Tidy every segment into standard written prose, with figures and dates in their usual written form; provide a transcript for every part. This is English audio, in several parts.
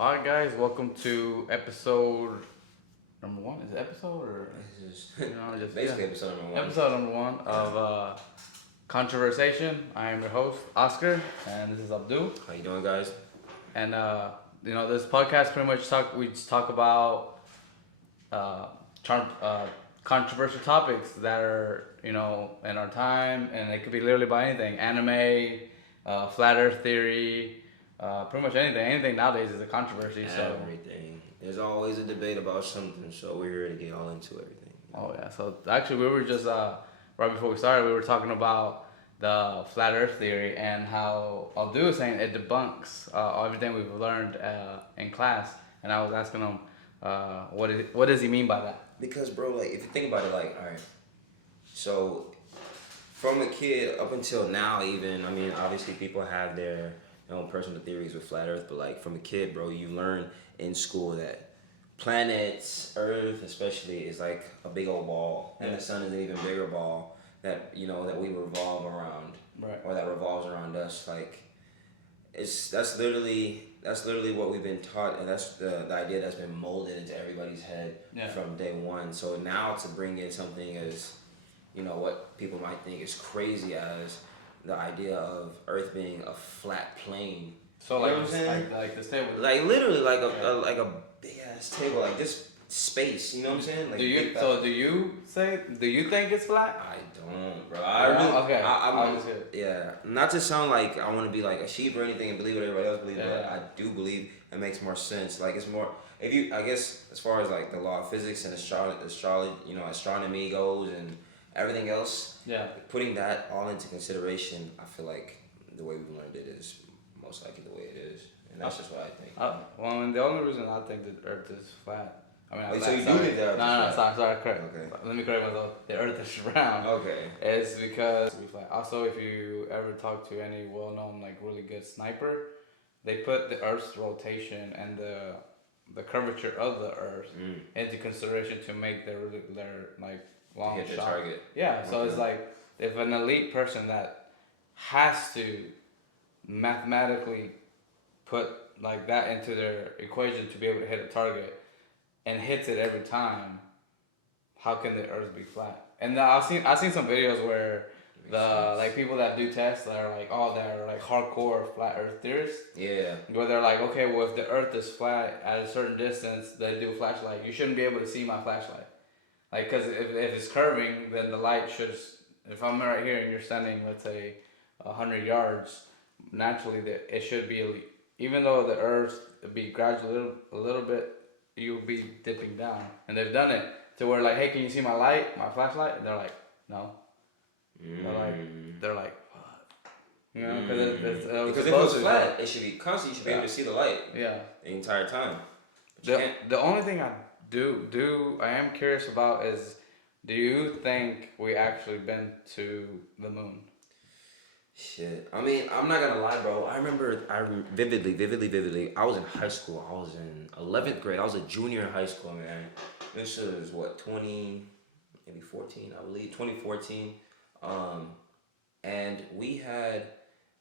All right, guys, welcome to episode number one. Is it episode or This is just basically episode number one. episode number one of Controversation. I am your host Oscar, and this is Abdul. How you doing, guys? And this podcast pretty much we just talk about controversial topics that are in our time, and it could be literally about anything: anime, flat Earth theory. Pretty much anything nowadays is a controversy. Everything. There's always a debate about something, so we're here to get all into everything. Oh yeah. So actually, we were just right before we started, we were talking about the flat Earth theory and how Abdul was saying it debunks everything we've learned in class, and I was asking him, what does he mean by that? Because, bro, like, if you think about it, like, all right, so from a kid up until now, even, I mean, obviously people have their own personal theories with flat Earth, but like from a kid, bro, you learn in school that planets, Earth especially, is like a big old ball, and the sun is an even bigger ball that that we revolve around, right? Or that revolves around us. Like, that's literally what we've been taught, and that's the idea that's been molded into everybody's head from day one. So now to bring in something as what people might think is crazy as the idea of Earth being a flat plane. So like this table. Like literally like a big ass table, like just space. You know what I'm saying? Like, do you think it's flat? I don't, bro. Not to sound like I want to be like a sheep or anything and believe what everybody else believes, but I do believe it makes more sense. Like, it's more, I guess as far as like the law of physics and astronomy goes and everything else. Yeah. Putting that all into consideration, I feel like the way we learned it is most likely the way it is, and that's just what I think. Well, and the only reason I think the Earth is flat. I mean, so you do think the Earth is flat? Sorry, correct. Okay. Let me correct myself. The Earth is round. Okay. It's because we flat. Also, if you ever talk to any well-known, like, really good sniper, they put the Earth's rotation and the curvature of the Earth into consideration to make their like long hit their shot. target. Yeah. So it's like if an elite person that has to mathematically put like that into their equation to be able to hit a target and hits it every time, how can the Earth be flat? And I've seen some videos where like people that do tests that are like they're like hardcore flat Earth theorists. Yeah. Where they're like, okay, well, if the Earth is flat at a certain distance, they do a flashlight. You shouldn't be able to see my flashlight, like, because if it's curving, then the light should. If I'm right here and you're standing, let's say, 100 yards, naturally it should be, even though the Earth would be gradually a little bit, you'll be dipping down. And they've done it to where, like, hey, can you see my flashlight? And they're like, no. They're like, what? Because if it was flat, it should be constant. You should be able to see the light. Yeah. The entire time. The only thing I am curious about is, do you think we actually been to the moon? Shit. I mean, I'm not gonna lie, bro. I remember vividly. I was in high school. I was in 11th grade. I was a junior in high school, man. This was what, 2014, I believe, 2014. And we had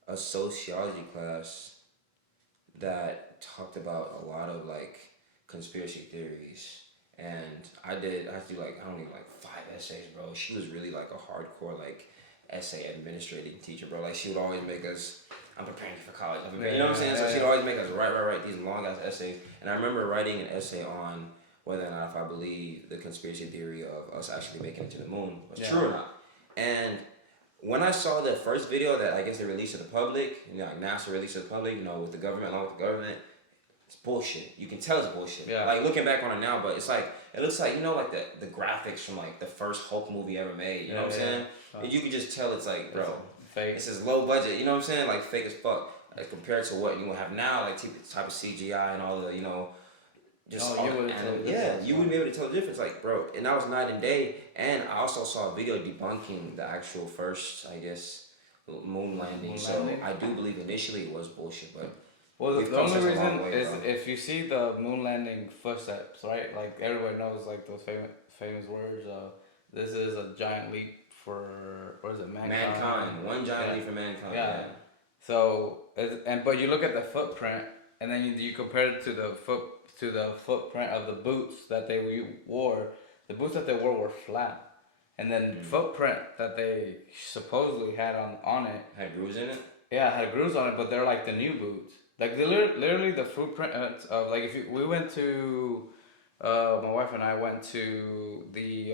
a sociology class that talked about a lot of like conspiracy theories. And I had to do like, I don't even, like 5 essays, bro. She was really like a hardcore like essay administrating teacher, bro. Like, she would always make us, I'm preparing you for college. You know what I'm saying? So she'd always make us write these long ass essays. And I remember writing an essay on whether or not if I believe the conspiracy theory of us actually making it to the moon was true or not. And when I saw the first video that I guess they released to the public, like NASA released to the public, with the government, along with the government, it's bullshit. You can tell it's bullshit. Yeah. Like, looking back on it now, but it's like, it looks like, like the graphics from like the first Hulk movie ever made. You know what I'm saying? And you can just tell it's like, bro, fake. This is low budget. You know what I'm saying? Like, fake as fuck. Like, compared to what you have now, like type of CGI and all the, you wouldn't be able to tell the difference. Like, bro, and that was night and day. And I also saw a video debunking the actual first, I guess, moon landing. So I do believe initially it was bullshit, but. Well, the only reason is if you see the moon landing footsteps, right? Like, everybody knows, like, those famous words. This is a giant leap for, what is it, mankind? One giant leap for mankind. Yeah. So, but you look at the footprint, and then you compare it to the footprint of the boots that they wore. The boots that they wore were flat, and then footprint that they supposedly had on it Had grooves in it. yeah, had grooves on it, but they're like the new boots. Like they literally the footprint of like if you, we went to, my wife and I went to the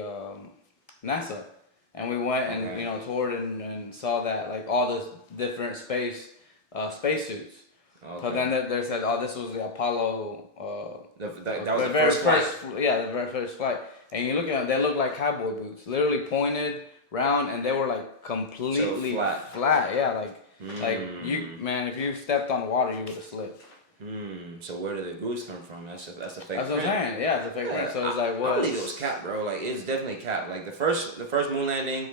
NASA, and we went and toured and saw that like all the different spacesuits. Okay. So then they said, oh, this was the Apollo. That was the first flight. Yeah, the very first flight. And you look at them, they look like cowboy boots, literally pointed, round, and they were like completely So flat. Yeah, like you, man, if you stepped on water, you would have slipped. So where did the grooves come from? That's a fake That's print. what I'm saying. Yeah, it's a fake print. So it's like, what? I believe it was cap, bro. Like it's definitely cap. Like the first moon landing,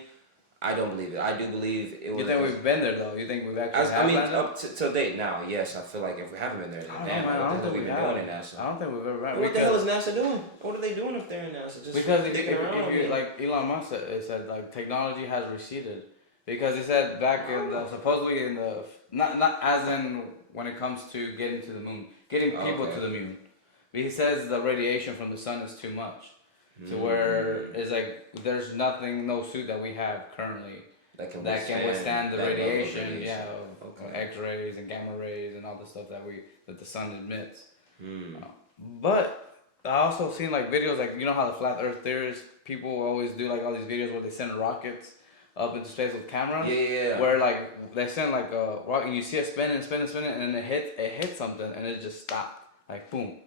I don't believe it. I do believe it was. You think we've been there though? You think we've actually? I mean, landed? up to date now, yes. I feel like if we haven't been there, then damn, I don't think we've been doing in NASA. I don't think we've ever. What the hell is NASA doing? What are they doing up there in NASA? Just because dicking around. if you like Elon Musk said like technology has receded, because he said back in the supposedly in the not as in when it comes to getting to the moon, getting people to the moon. But he says the radiation from the sun is too much, to where it's like there's no suit that we have currently that can withstand the radiation, of X-rays and gamma rays and all the stuff that the sun emits. But I also seen like videos like how the flat Earth theorists people always do like all these videos where they send rockets up into space with cameras. Yeah. Where like they send like a rocket and you see it spinning, and then it hits something and it just stopped. Like boom.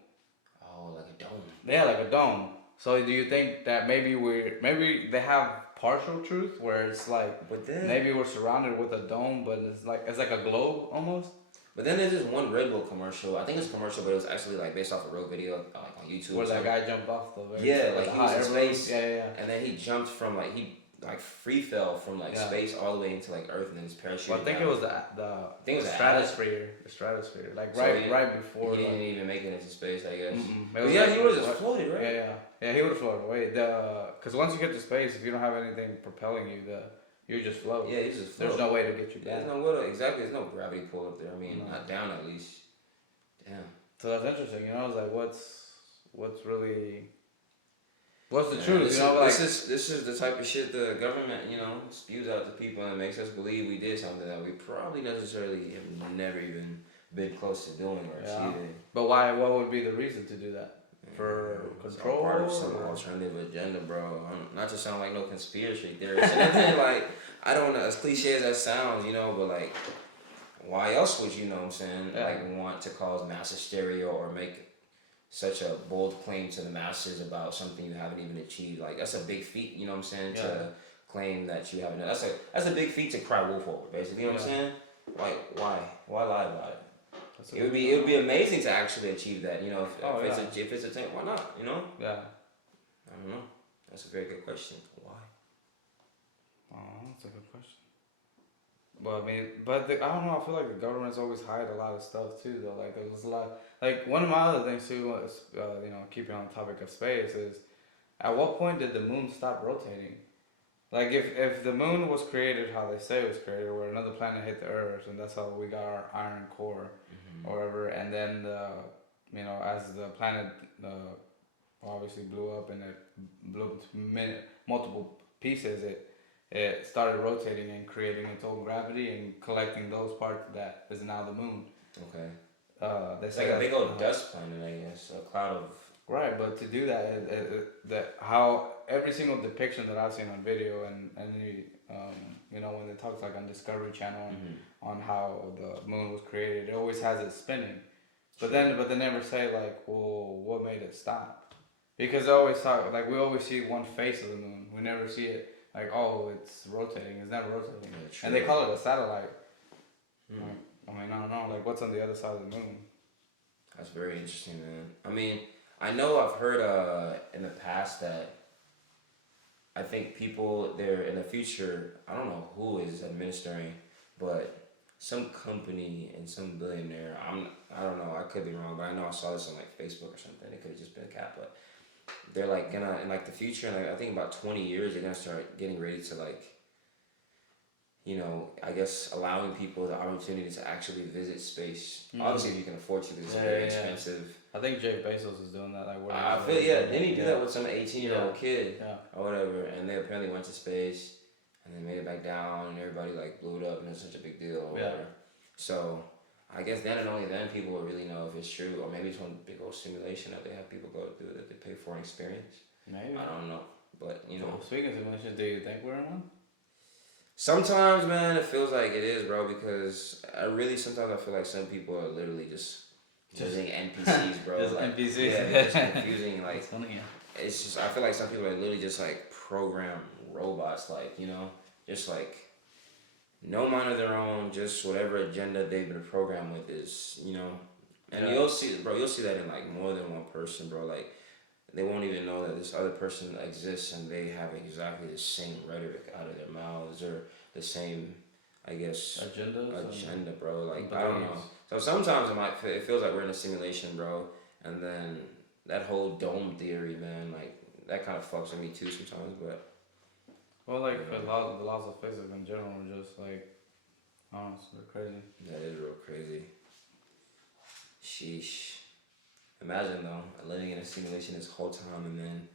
Oh, like a dome. Yeah, like a dome. So do you think that maybe they have partial truth where it's like maybe we're surrounded with a dome, but it's like a globe almost? But then there's this one Red Bull commercial. I think it's a commercial, but it was actually like based off a real video like on YouTube. Where that guy jumped off the like he was in space. Yeah. And then he jumped from he free fell from space all the way into Earth, and then his parachute. Well, I think it was the stratosphere. The stratosphere, like right before. He didn't even make it into space, I guess. He would have just floated, right? Yeah. He would have floated away. Because once you get to space, if you don't have anything propelling you, you just float. Yeah, you just float. There's no way to get you down. There's no gravity pull up there. I mean, not down at least. Damn. So that's interesting. I was like, what's really. What's the truth? This is the type of shit the government, spews out to people and makes us believe we did something that we probably necessarily have never even been close to doing or achieving. But why? What would be the reason to do that? For control? Part of some alternative agenda, bro. Not to sound like no conspiracy theorist or anything. I don't know. As cliche as that sounds, but why else would you know what I'm saying? Want to cause mass hysteria or make such a bold claim to the masses about something you haven't even achieved. That's a big feat, you know what I'm saying, to claim that you haven't done. That's a big feat to cry wolf over, basically, you know what I'm saying? Why? Why lie about it? It would be amazing to actually achieve that, if it's a thing, why not, Yeah. I don't know. That's a very good question. Why? Oh, that's a good question. Well, I mean, I don't know. I feel like the government's always hide a lot of stuff too, though. There's a lot. One of my other things too was, keeping on the topic of space is, at what point did the moon stop rotating? If the moon was created how they say it was created, where another planet hit the Earth, and that's how we got our iron core, or whatever, and then as the planet obviously blew up and it blew into multiple pieces, it started rotating and creating its own gravity and collecting those parts that is now the moon. Okay. They it's say like a big old dust planet, I guess, a cloud of. Right, but to do that, how every single depiction that I've seen on video and when they talk on Discovery Channel on how the moon was created, it always has it spinning. But they never say well, what made it stop? Because they always talk we always see one face of the moon. We never see it. It's rotating. It's never rotating. Yeah, and they call it a satellite. I mean, I don't know. What's on the other side of the moon? That's very interesting, man. I mean, I know I've heard in the past that I think people there in the future, I don't know who is administering, but some company and some billionaire, I don't know, I could be wrong, but I know I saw this on Facebook or something. It could have just been a cat, but they're gonna in the future, and I think about 20 years, they're gonna start getting ready to you know, I guess allowing people the opportunity to actually visit space. Obviously, if you can afford to, because it's very expensive. I think Jeff Bezos is doing that. Like, where I feel didn't he do that with some 18-year-old kid Yeah. or whatever? And they apparently went to space and then made it back down, and everybody like blew it up, and it's such a big deal or whatever. So I guess then and only then people will really know if it's true, or maybe it's one big old simulation that they have people go through that they pay for an experience. Maybe. I don't know, but you know. Well, speaking of simulations, do you think we're in one? Sometimes, man, it feels like it is, bro, because sometimes I feel like some people are literally just using NPCs, bro. Just like, NPCs. Yeah, they're just confusing. Like, it's funny, it's just, I feel like some people are literally just like programmed robots, like, you know, just like no mind of their own, just whatever agenda they've been programmed with is, you know. And you'll see that in like more than one person, bro. Like, they won't even know that this other person exists, and they have exactly the same rhetoric out of their mouths, or the same, I guess, agenda, bro. Like, I don't know. So sometimes it feels like we're in a simulation, bro. And then that whole dome theory, man, like that kind of fucks with me too sometimes. But well, like the laws of physics in general are just like, I don't know, it's crazy. That is real crazy. Sheesh. Imagine though, living in a simulation this whole time, and then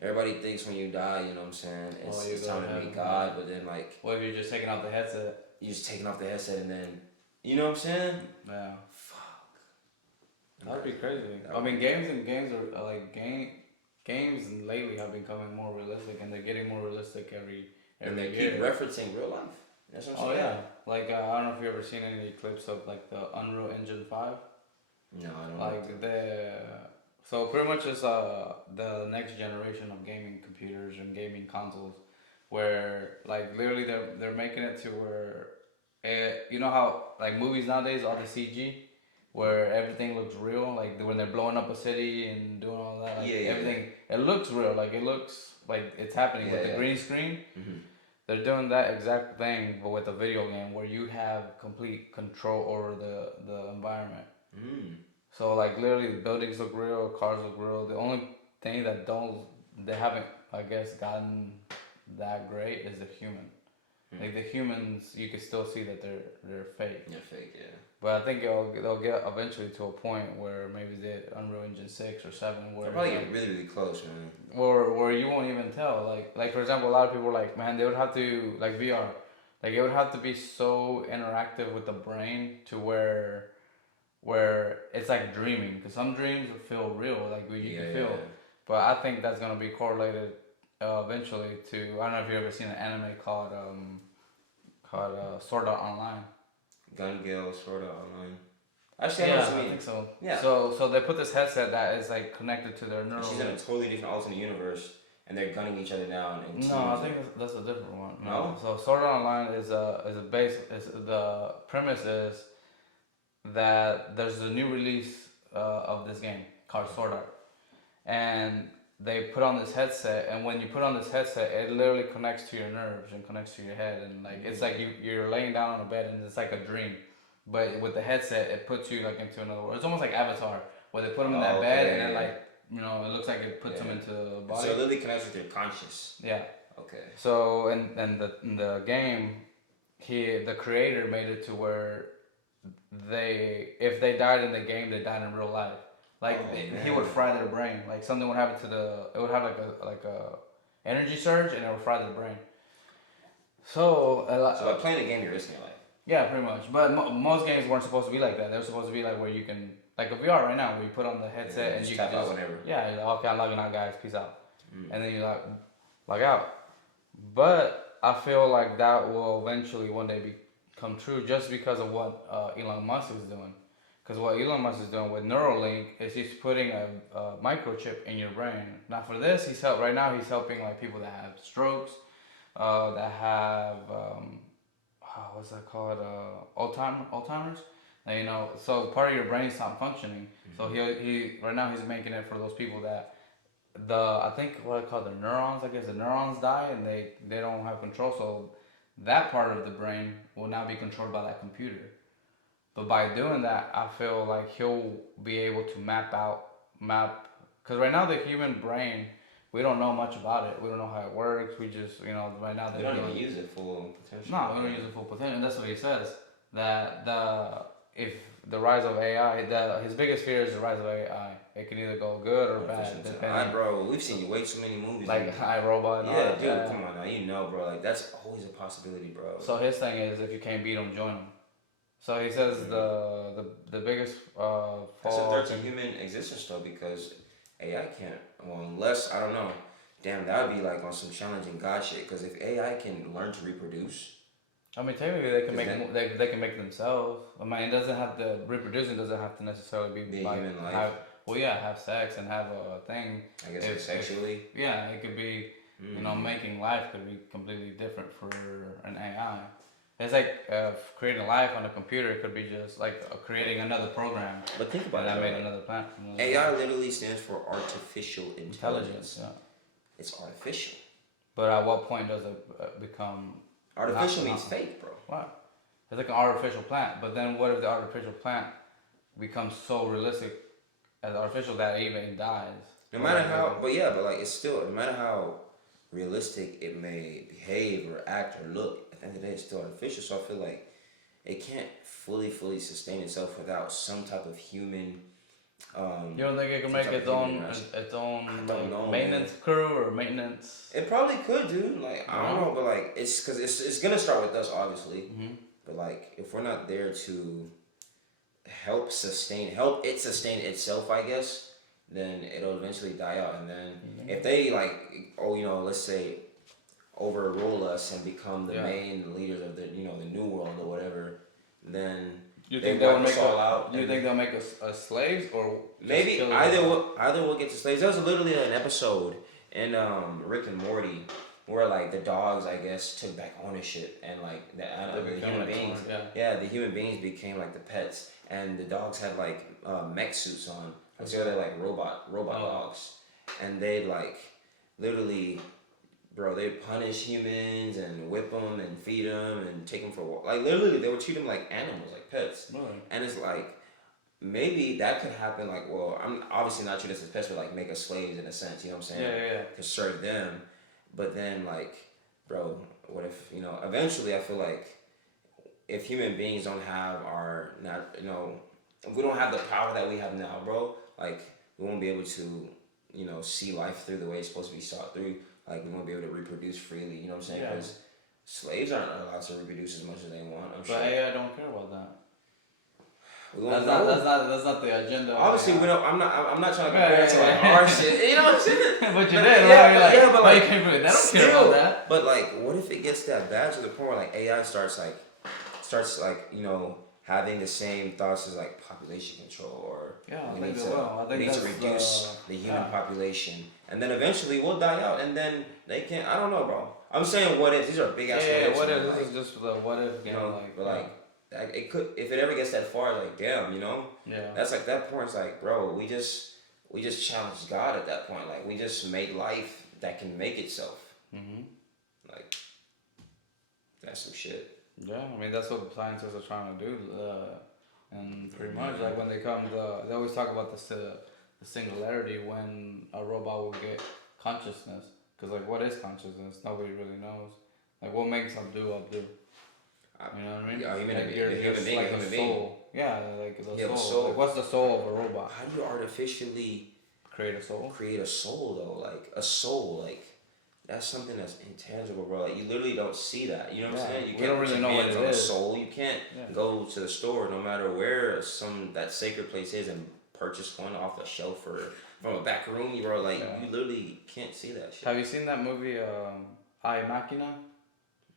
everybody thinks when you die, you know what I'm saying, it's time to meet God, but then like, what if you're just taking off the headset? You're just taking off the headset, and then, you know what I'm saying? Yeah. Fuck. That'd be crazy. I mean, games are like games lately have becoming more realistic, and they're getting more realistic every and they year. keep referencing real life. That's what I'm saying. Yeah, like I don't know if you ever seen any clips of like the Unreal Engine 5. No, I don't. Like so pretty much it's the next generation of gaming computers and gaming consoles, where like literally they're making it to where, you know how like movies nowadays all the CG, where everything looks real, like when they're blowing up a city and doing all that, like everything it looks real, like it looks like it's happening with the green screen. Mm-hmm. They're doing that exact thing, but with a video game where you have complete control over the environment. Mm. So like literally the buildings look real, cars look real. The only thing that they haven't, I guess, gotten that great is the human. Mm. Like the humans, you can still see that they're fake. They're fake, yeah. But I think they'll get eventually to a point where maybe the Unreal Engine 6 or 7 where they'll probably get really, really close, man. Where you won't even tell. Like for example, a lot of people are like, man, they would have to, like VR, like it would have to be so interactive with the brain to where it's like dreaming, because some dreams feel real, like you can feel. Yeah. But I think that's gonna be correlated eventually to, I don't know if you ever seen an anime called Sword Art Online. Gun Gale, Sword Art Online. Actually, I think so. Yeah. So they put this headset that is like connected to their neural. She's in a totally different alternate universe, and they're gunning each other down. No, I think that's a different one. No. So Sword Art Online is the premise is that there's a new release of this game called Sword Art, and they put on this headset, and when you put on this headset, it literally connects to your nerves and connects to your head, and like it's like you're laying down on a bed, and it's like a dream. But with the headset, it puts you like into another world. It's almost like Avatar, where they put them in that bed, and then like, you know, it looks like it puts them into the body. So it literally connects with your conscious. Yeah. Okay. So in the game, the creator made it to where if they died in the game, they died in real life. Like he would fry their brain. Like something would happen it would have like a energy surge, and it would fry their brain. So by playing the game, you're risking your life. Yeah, pretty much. But most games weren't supposed to be like that. They were supposed to be like where you can, like a VR right now, where you put on the headset and you can just whenever. Yeah, you're like, okay, I'm logging out, guys. Peace out. And then you log out. But I feel like that will eventually one day become true, just because of what Elon Musk is doing. Because what Elon Musk is doing with Neuralink is he's putting a microchip in your brain. Now for this, he's helping like people that have strokes, that have what's that called? Alzheimer's. And, you know, so part of your brain's not functioning. Mm-hmm. So he right now he's making it for those people that I think what I call the neurons. I guess the neurons die and they don't have control. So that part of the brain will now be controlled by that computer. But by doing that, I feel like he'll be able to map, because right now the human brain, we don't know much about it. We don't know how it works. We just, right now they don't even use it full potential. No, we don't use it full potential. And that's what he says. That if the rise of AI, his biggest fear is the rise of AI. It can either go good or bad. Bro, we've seen way too many movies. Like iRobot and all that. Dude, come on now. Bro, like that's always a possibility, bro. So his thing is, if you can't beat them, join them. So he says the biggest fall. That's a threat to human existence though, because AI can't. Well, unless I don't know. Damn, that would be like on some challenging God shit. Because if AI can learn to reproduce, I mean, technically they can they can make themselves. I mean, it doesn't have to reproducing doesn't have to necessarily be like human life. Have sex and have a thing. I guess sexually. It could be. Making life could be completely different for an AI. It's like creating life on a computer. It could be just like creating another program. But think about it. I made another planet. AI literally stands for artificial intelligence. Yeah. It's artificial. But at what point does it become... Artificial means fake, bro. What? It's like an artificial plant. But then what if the artificial plant becomes so realistic as artificial that it even dies? No matter how... But like it's still... No matter how realistic it may behave or act or look, at the end of the day it's still artificial. So I feel like it can't fully sustain itself without some type of human... you don't think it can make its own maintenance crew or maintenance? It probably could, dude. Like I don't know, but like it's because it's gonna start with us, obviously. Mm-hmm. But like if we're not there to help sustain itself, I guess, then it'll eventually die out. And then if they let's say overrule us and become the main leaders of the new world or whatever, then. You think they'll make they'll make us slaves or maybe either we'll get to slaves. There was literally an episode in Rick and Morty where like the dogs I guess took back ownership and like the human beings the human beings became like the pets and the dogs had like mech suits on. So they're like robot dogs and they'd like literally. Bro, they punish humans and whip them and feed them and take them for a walk. Like, literally, they would treat them like animals, like pets. Right. And it's like, maybe that could happen, like, well, I'm obviously not treating us as pets, but, like, make us slaves in a sense, you know what I'm saying? Yeah. To serve them. But then, like, bro, what if, eventually I feel like if human beings don't have if we don't have the power that we have now, bro, like, we won't be able to, see life through the way it's supposed to be sought through. Like, we won't be able to reproduce freely, you know what I'm saying? Because slaves aren't allowed to reproduce as much as they want, I'm sure. But AI don't care about that. That's not the agenda. Obviously, we don't. I'm not trying to compare it to like our shit. You know what I'm saying? But you did, right? But like, they don't care about that. But like, what if it gets that bad to the point where like AI starts having the same thoughts as like population control or we need to reduce the human population, and then eventually we'll die out, and then they can't. I don't know, bro. I'm saying what if these are big ass. What if this is just the what if? It could, if it ever gets that far, like damn, that's like that point. It's like, bro, we just challenged God at that point. Like we just made life that can make itself. Mm-hmm. Like that's some shit. Yeah, I mean that's what scientists are trying to do, and pretty much like when they they always talk about the singularity when a robot will get consciousness. Because like, what is consciousness? Nobody really knows. Like, what makes Abdu? You know what I mean? Yeah, you mean like, a human being, like a soul. Yeah, like the soul. Like, what's the soul of a robot? How do you artificially create a soul? Create a soul though, like a soul, like that's something that's intangible, bro. Like you literally don't see that. You know what I'm saying? You can't really know what it is. A soul. You can't go to the store, no matter where that sacred place is, and purchase one off the shelf or from a back room. You literally can't see that shit. Have you seen that movie, I Machina?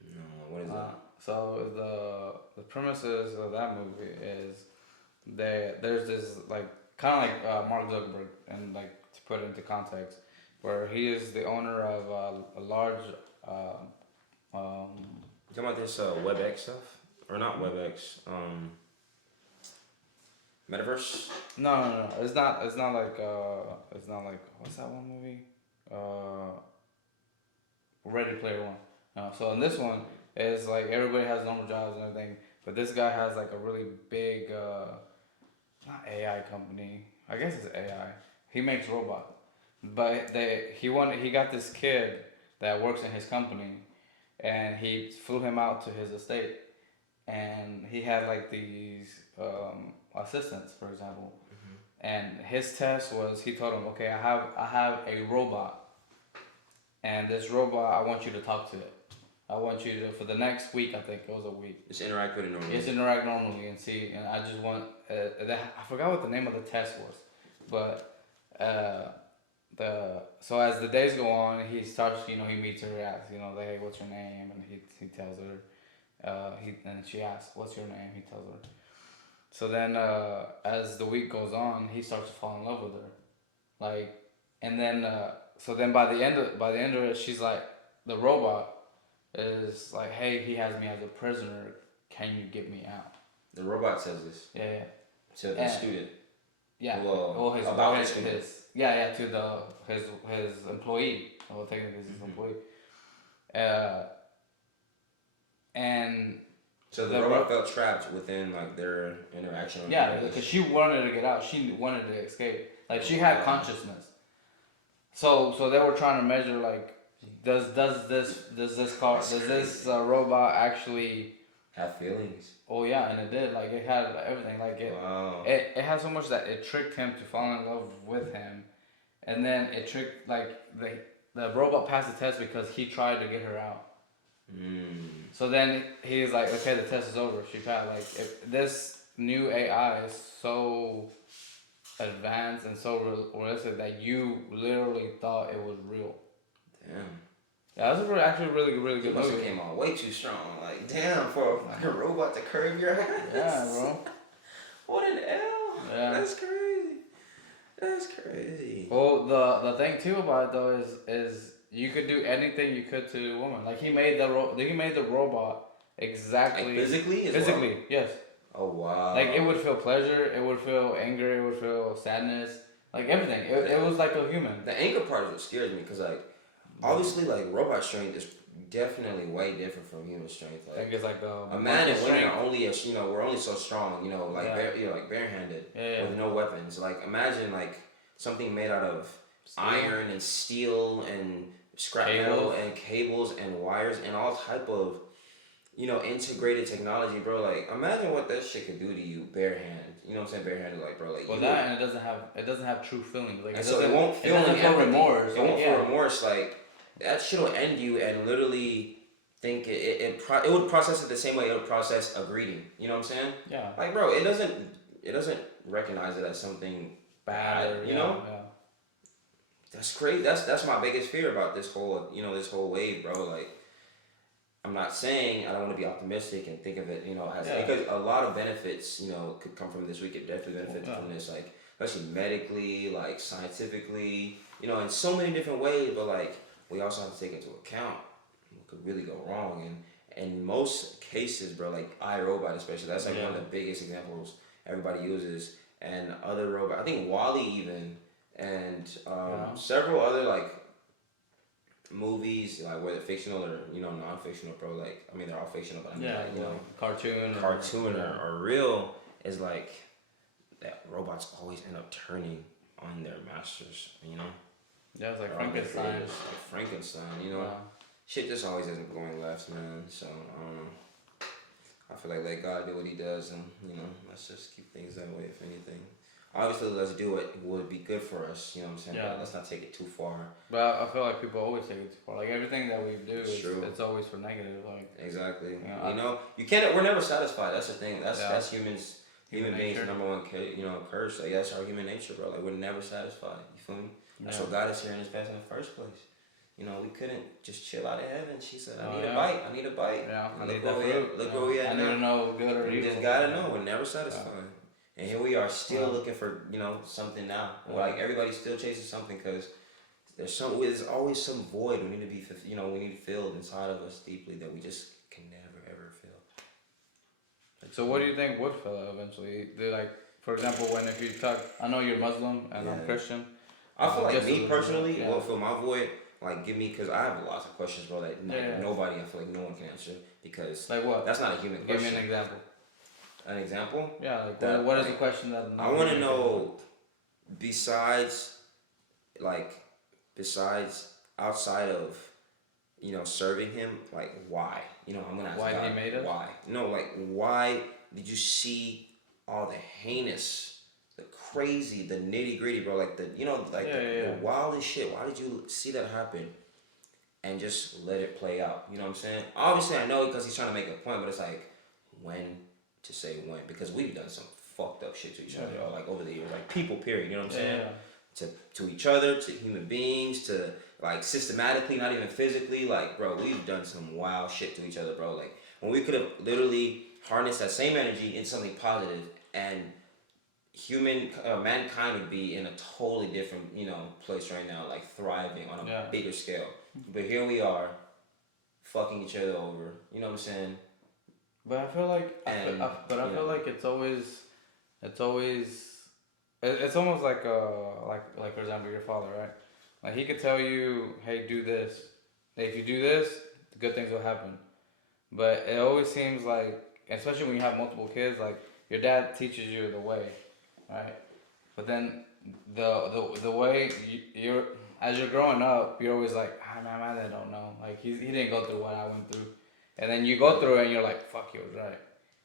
No, what is that? So the premises of that movie is there's this like kind of like Mark Zuckerberg, and like to put it into context, where he is the owner of a large. You talking about this WebEx stuff or not WebEx? Metaverse? No. It's not like what's that one movie? Ready Player One. No. So in this one, it's like everybody has normal jobs and everything, but this guy has like a really big, not AI company. I guess it's AI. He makes robots. but he got this kid that works in his company, and he flew him out to his estate, and he had like these assistants, for example, and his test was he told him, okay, I have a robot, and this robot I want you to talk to it. I want you to, for the next week, I think it was a week. Just interact with it normally. Just interact normally and see, and I just want, I forgot what the name of the test was, but so as the days go on, he starts, he meets her, asks, like, hey, what's your name? And he tells her, and she asks, what's your name? He tells her. So then, as the week goes on, he starts to fall in love with her, like, and then, so then by the end of it, she's like, the robot is like, hey, he has me as a prisoner. Can you get me out? The robot says this. Yeah. To the student. Yeah. Well, his to his employee. Well, technically, his employee. And so the robot felt trapped within like their interaction. Yeah, because she wanted to get out. She wanted to escape. Like she had consciousness. So they were trying to measure like, does this robot actually have feelings? Oh yeah, and it did. Like it had everything. Like it had so much that it tricked him to fall in love with him, and then it tricked like the robot passed the test because he tried to get her out. So then he's like, okay, the test is over. She passed. Like if this new AI is so advanced and so realistic that you literally thought it was real. Damn. Yeah, that was actually a really good movie. It came out way too strong. Like, damn, for a fucking robot to curve your ass. Yeah, bro. What an L. Yeah. That's crazy. Well, the thing too about it though is you could do anything you could to a woman. Like he made the robot exactly. Like physically? Physically, well? yes. Oh wow. Like it would feel pleasure, it would feel anger, it would feel sadness, like everything. It was like a human. The anger part is what scares me because like. Obviously, like robot strength is definitely way different from human strength. Like, I think it's like a man and women are only we're only so strong. Like like barehanded with no weapons. Like imagine like something made out of iron and steel and scrap metal and cables and wires and all type of integrated technology, bro. Like imagine what that shit could do to you barehanded. You know what I'm saying? Barehanded, like bro. Like well, and it doesn't have true feelings. Like so it won't feel remorse. It won't feel remorse. Like that shit will end you and literally think it would process it the same way it would process a greeting. You know what I'm saying? Yeah. Like bro, it doesn't recognize it as something bad. Or, Yeah. That's great. That's my biggest fear about this whole this whole wave, bro. Like I'm not saying I don't want to be optimistic and think of it as because a lot of benefits could come from this. We could definitely benefit from this, like especially medically, like scientifically, in so many different ways. But like we also have to take into account what could really go wrong. And in most cases, bro, like iRobot especially, that's like one of the biggest examples everybody uses. And other robots, I think Wall-E even, and several other like movies, like whether fictional or non-fictional, bro. Like I mean, they're all fictional, but I mean, cartoon or real is like that. Robots always end up turning on their masters, Yeah, it's like Frankenstein. Shit just always isn't going left, man. So I don't know. I feel like let God do what He does, and let's just keep things that way. If anything, obviously, let's do what would be good for us. You know what I'm saying? Yeah. But let's not take it too far. But I feel like people always take it too far. Like everything that we do, it's always for negative. Like exactly. You can't. We're never satisfied. That's the thing. That's humans. Human beings' number one, curse. Like that's our human nature, bro. Like we're never satisfied. You feel me? That's what got us here in this past in the first place. We couldn't just chill out of heaven. She said, I need a bite. I need a bite. Yeah, I need that fruit. Look where we at now. I need to know good or evil. You just gotta know. We're never satisfied. And here we are still looking for, something now. Like everybody's still chasing something because there's always some void we need to be, we need filled inside of us deeply that we just can never ever fill. So what do you think would fill it eventually? Like, for example, if you talk, I know you're Muslim and I'm Christian. I feel like me personally will fill my void. Like, give me, because I have lots of questions, bro, that nobody, I feel like no one can answer. Because like what? That's not a human question. Give me an example. An example? Yeah, what is the question that... I want to know, besides, like, besides outside of serving him, like why? I'm gonna ask Why God, he made us? why? No, like why did you see all the heinous, the crazy, the nitty gritty, bro? Like the wildest shit. Why did you see that happen? And just let it play out. You know what I'm saying? Obviously, I know because he's trying to make a point, but it's like when to say when, because we've done some fucked up shit to each other, like over the years, like people, period. You know what I'm saying? To each other, to human beings, to like systematically, not even physically. Like, bro, we've done some wild shit to each other, bro. Like when we could have literally harnessed that same energy into something positive, and mankind would be in a totally different place right now, like thriving on a bigger scale. But here we are, fucking each other over. You know what I'm saying? But I feel like, I feel like it's always, it's almost like for example your father, right? Like he could tell you, hey, do this. If you do this, good things will happen. But it always seems like, especially when you have multiple kids, like your dad teaches you the way, right? But then the way you're as you're growing up, you're always like, my dad don't know. Like he didn't go through what I went through, and then you go through it and you're like, fuck, he was right.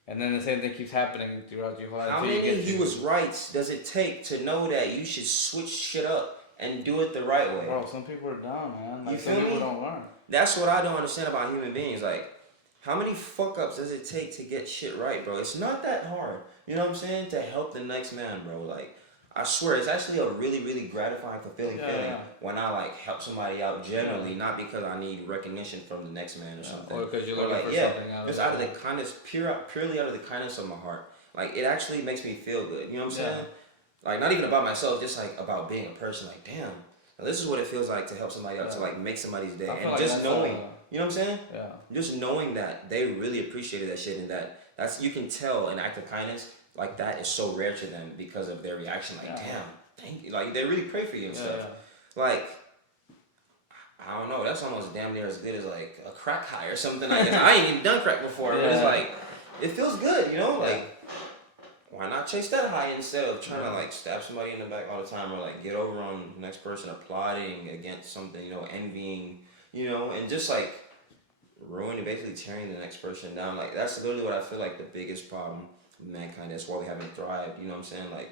And then the same thing keeps happening throughout your life. How many he was right does it take to know that you should switch shit up and do it the right way? Bro, some people are dumb, man. Like, you feel some me? people don't learn. That's what I don't understand about human beings. Like, how many fuck ups does it take to get shit right, bro? It's not that hard. You know what I'm saying? To help the next man, bro. Like, I swear, it's actually a really, really gratifying, fulfilling feeling when I like help somebody out generally, not because I need recognition from the next man or something. Or because you're looking for something out of it. Just out of the kindness, purely out of the kindness of my heart. Like, it actually makes me feel good. You know what I'm saying? Like, not even about myself, just like about being a person. Like, damn, this is what it feels like to help somebody out, to like make somebody's day. And like just knowing, you know what I'm saying? Yeah. Just knowing that they really appreciated that shit, and that's you can tell an act of kindness like that is so rare to them because of their reaction. Like, damn, thank you. Like, they really pray for you and stuff. Like, I don't know. That's almost damn near as good as like a crack high or something. I guess I ain't even done crack before, but it's like it feels good, you know? Like, why not chase that high instead of trying to like stab somebody in the back all the time, or like get over on the next person, or plotting against something, envying, and just like ruining, basically tearing the next person down. Like, that's literally what I feel like the biggest problem with mankind. That's why we haven't thrived. You know what I'm saying? Like,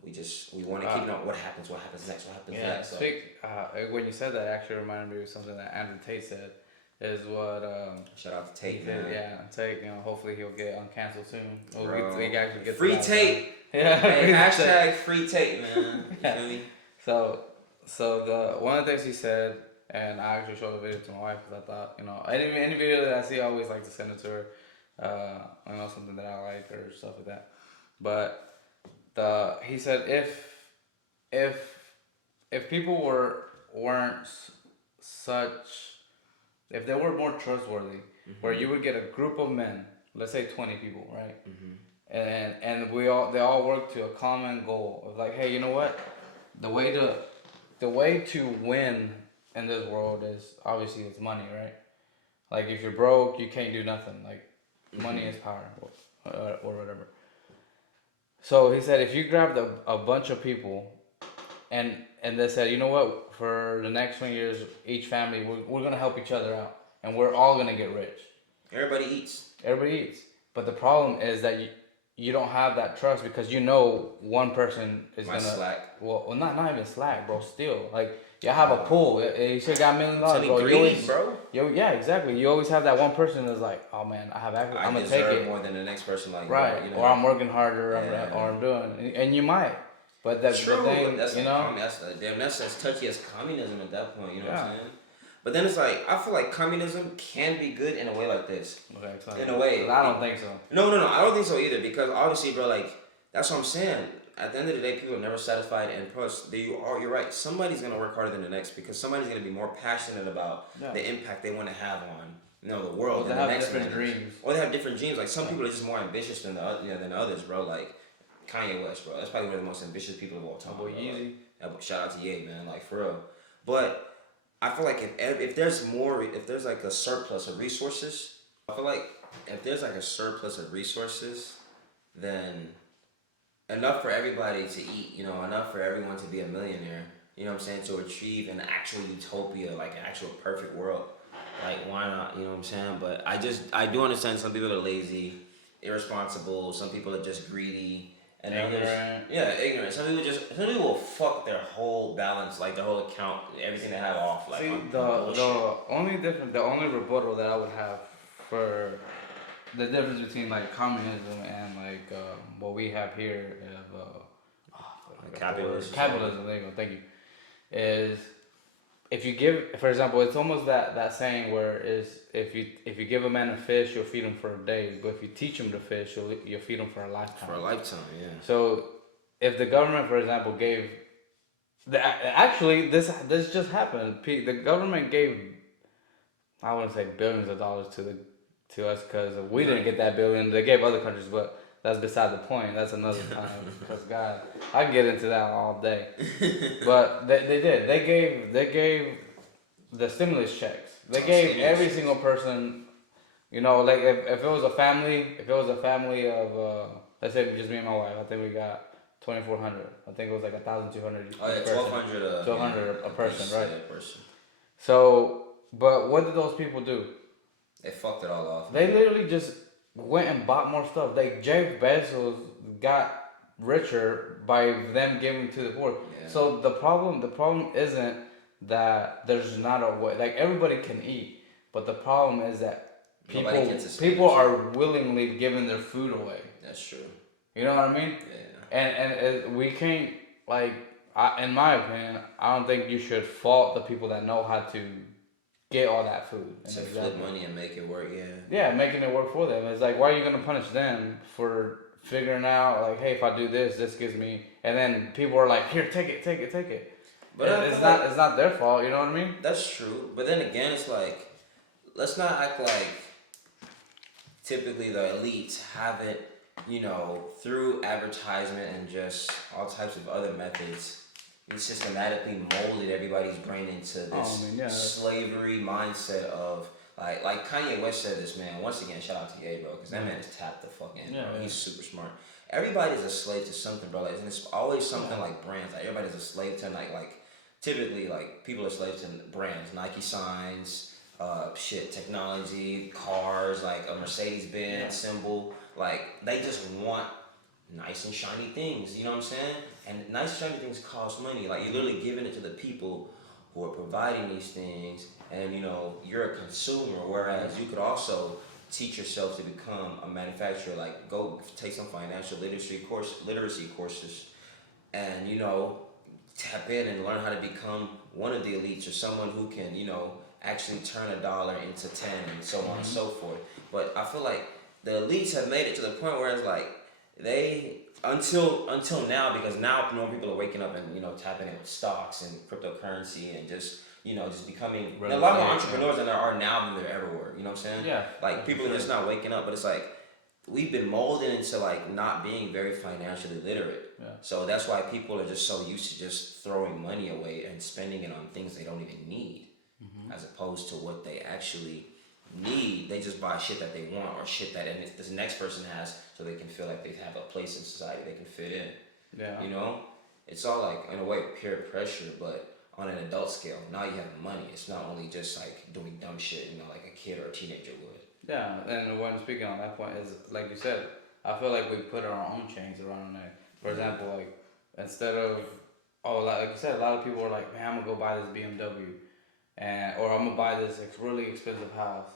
we want to keep what happens next, what happens next. So. When you said that, actually reminded me of something that Andrew Tate said. Is what shout out to Tate, man. Yeah, Tate. Hopefully he'll get uncanceled soon. We actually get free Tate. Yeah. Hey, hashtag free Tate, man. You feel me? So the one of the things he said, and I actually showed the video to my wife because I thought, any video that I see, I always like to send it to her. Something that I like or stuff like that. But he said if people weren't such. If they were more trustworthy, where you would get a group of men, let's say 20 people, right? And they all work to a common goal of like, hey, you know what? The way to win in this world is obviously it's money, right? Like if you're broke, you can't do nothing. Like money is power, or whatever. So he said, if you grabbed a bunch of people, and they said, you know what? For the next 20 years, each family, we're gonna help each other out, and we're all gonna get rich. Everybody eats. But the problem is that you don't have that trust, because one person is gonna slack. Well, not even slack, bro. Still, like you have a pool. You should got $1 million, bro. Greedy, bro. Yeah, exactly. You always have that one person that's like, oh man, I'm gonna take it more than the next person. Like, right, or I'm working harder, or I'm doing, and you might. But that's true. The thing, that's as touchy as communism at that point. You know what I'm saying? But then it's like, I feel like communism can be good in a way like this. Okay, in a way. I don't think so. No, I don't think so either, because obviously, bro, like, that's what I'm saying. At the end of the day, people are never satisfied, and plus, you're right. Somebody's gonna work harder than the next, because somebody's gonna be more passionate about the impact they want to have on the world. Or they have different dreams. Or they have different dreams. Like, some people are just more ambitious than than others, bro. Like Kanye West, bro. That's probably one of the most ambitious people of all time. Boy, Yeezy. Like, shout out to Ye, man. Like, for real. But I feel like if there's like a surplus of resources, I feel like if there's like a surplus of resources, then enough for everybody to eat, enough for everyone to be a millionaire, You know what I'm saying? To achieve an actual utopia, like an actual perfect world. Like, why not? You know what I'm saying? But I do understand some people are lazy, irresponsible. Some people are just greedy, and Ignorant. ignorant. Some people will fuck their whole balance, like their whole account, everything they have off. Like, See, on the only rebuttal that I would have for the difference between like communism and like what we have here of capitalism. Capitalism. There you go. Thank you. Is if you give, for example, it's almost that saying where is if you give a man a fish, you'll feed him for a day, but if you teach him to fish, you'll feed him for a lifetime. For a lifetime, yeah. So if the government, for example, gave actually this just happened. The government gave, I wouldn't say billions of dollars to us because we didn't get that billion. They gave other countries, but that's beside the point. That's another time. Because God, I can get into that all day. But they did. They gave the stimulus checks. They gave every single person. You know, like if it was a family, of let's say just me and my wife, I think we got 2,400. I think it was like 1,200. Oh yeah, 1,200. 1,200 a person, right? Yeah, a person. So, but what did those people do? They fucked it all off. They literally just went and bought more stuff. Like Jeff Bezos got richer by them giving to the poor. Yeah. So the problem isn't that there's not a way. Like everybody can eat, but the problem is that people are willingly giving their food away. That's true. You know what I mean? Yeah. And we can't like. In my opinion, I don't think you should fault the people that know how to get all that food. To flip money and make it work, yeah. Yeah, making it work for them. It's like, why are you going to punish them for figuring out, like, hey, if I do this, this gives me... And then people are like, here, take it. But it's not their fault, you know what I mean? That's true. But then again, it's like, let's not act like typically the elites haven't, you know, through advertisement and just all types of other methods, we systematically molded everybody's brain into this slavery mindset of like Kanye West said this, man. Once again, shout out to Ye, bro, because that man is tapped the fuck in. Bro. He's super smart. Everybody's a slave to something, bro. Like, and it's always something like brands. Like everybody's a slave to like typically like people are slaves to brands, Nike signs, technology, cars, like a Mercedes-Benz symbol. Like they just want nice and shiny things, you know what I'm saying? And nice shiny things cost money. Like you're literally giving it to the people who are providing these things, and you know you're a consumer. Whereas you could also teach yourself to become a manufacturer. Like go take some financial literacy courses, and you know tap in and learn how to become one of the elites or someone who can actually turn a dollar into 10 and so on and so forth. But I feel like the elites have made it to the point where it's like they until now, because now more people are waking up and tapping in with stocks and cryptocurrency and just becoming a lot more entrepreneurs than there are now than there ever were. You know what I'm saying? Yeah. Like people are just not waking up, but it's like we've been molded into like not being very financially literate. Yeah. So that's why people are just so used to just throwing money away and spending it on things they don't even need, as opposed to what they actually need. They just buy shit that they want or shit that this next person has, so they can feel like they have a place in society, they can fit in. Yeah. You know, it's all like in a way peer pressure, but on an adult scale. Now you have money. It's not only just like doing dumb shit, like a kid or a teenager would. Yeah, and when speaking on that point is like you said, I feel like we put our own chains around there. For example, like instead of like you said, a lot of people are like, man, I'm gonna go buy this BMW. Or I'm gonna buy this really expensive house.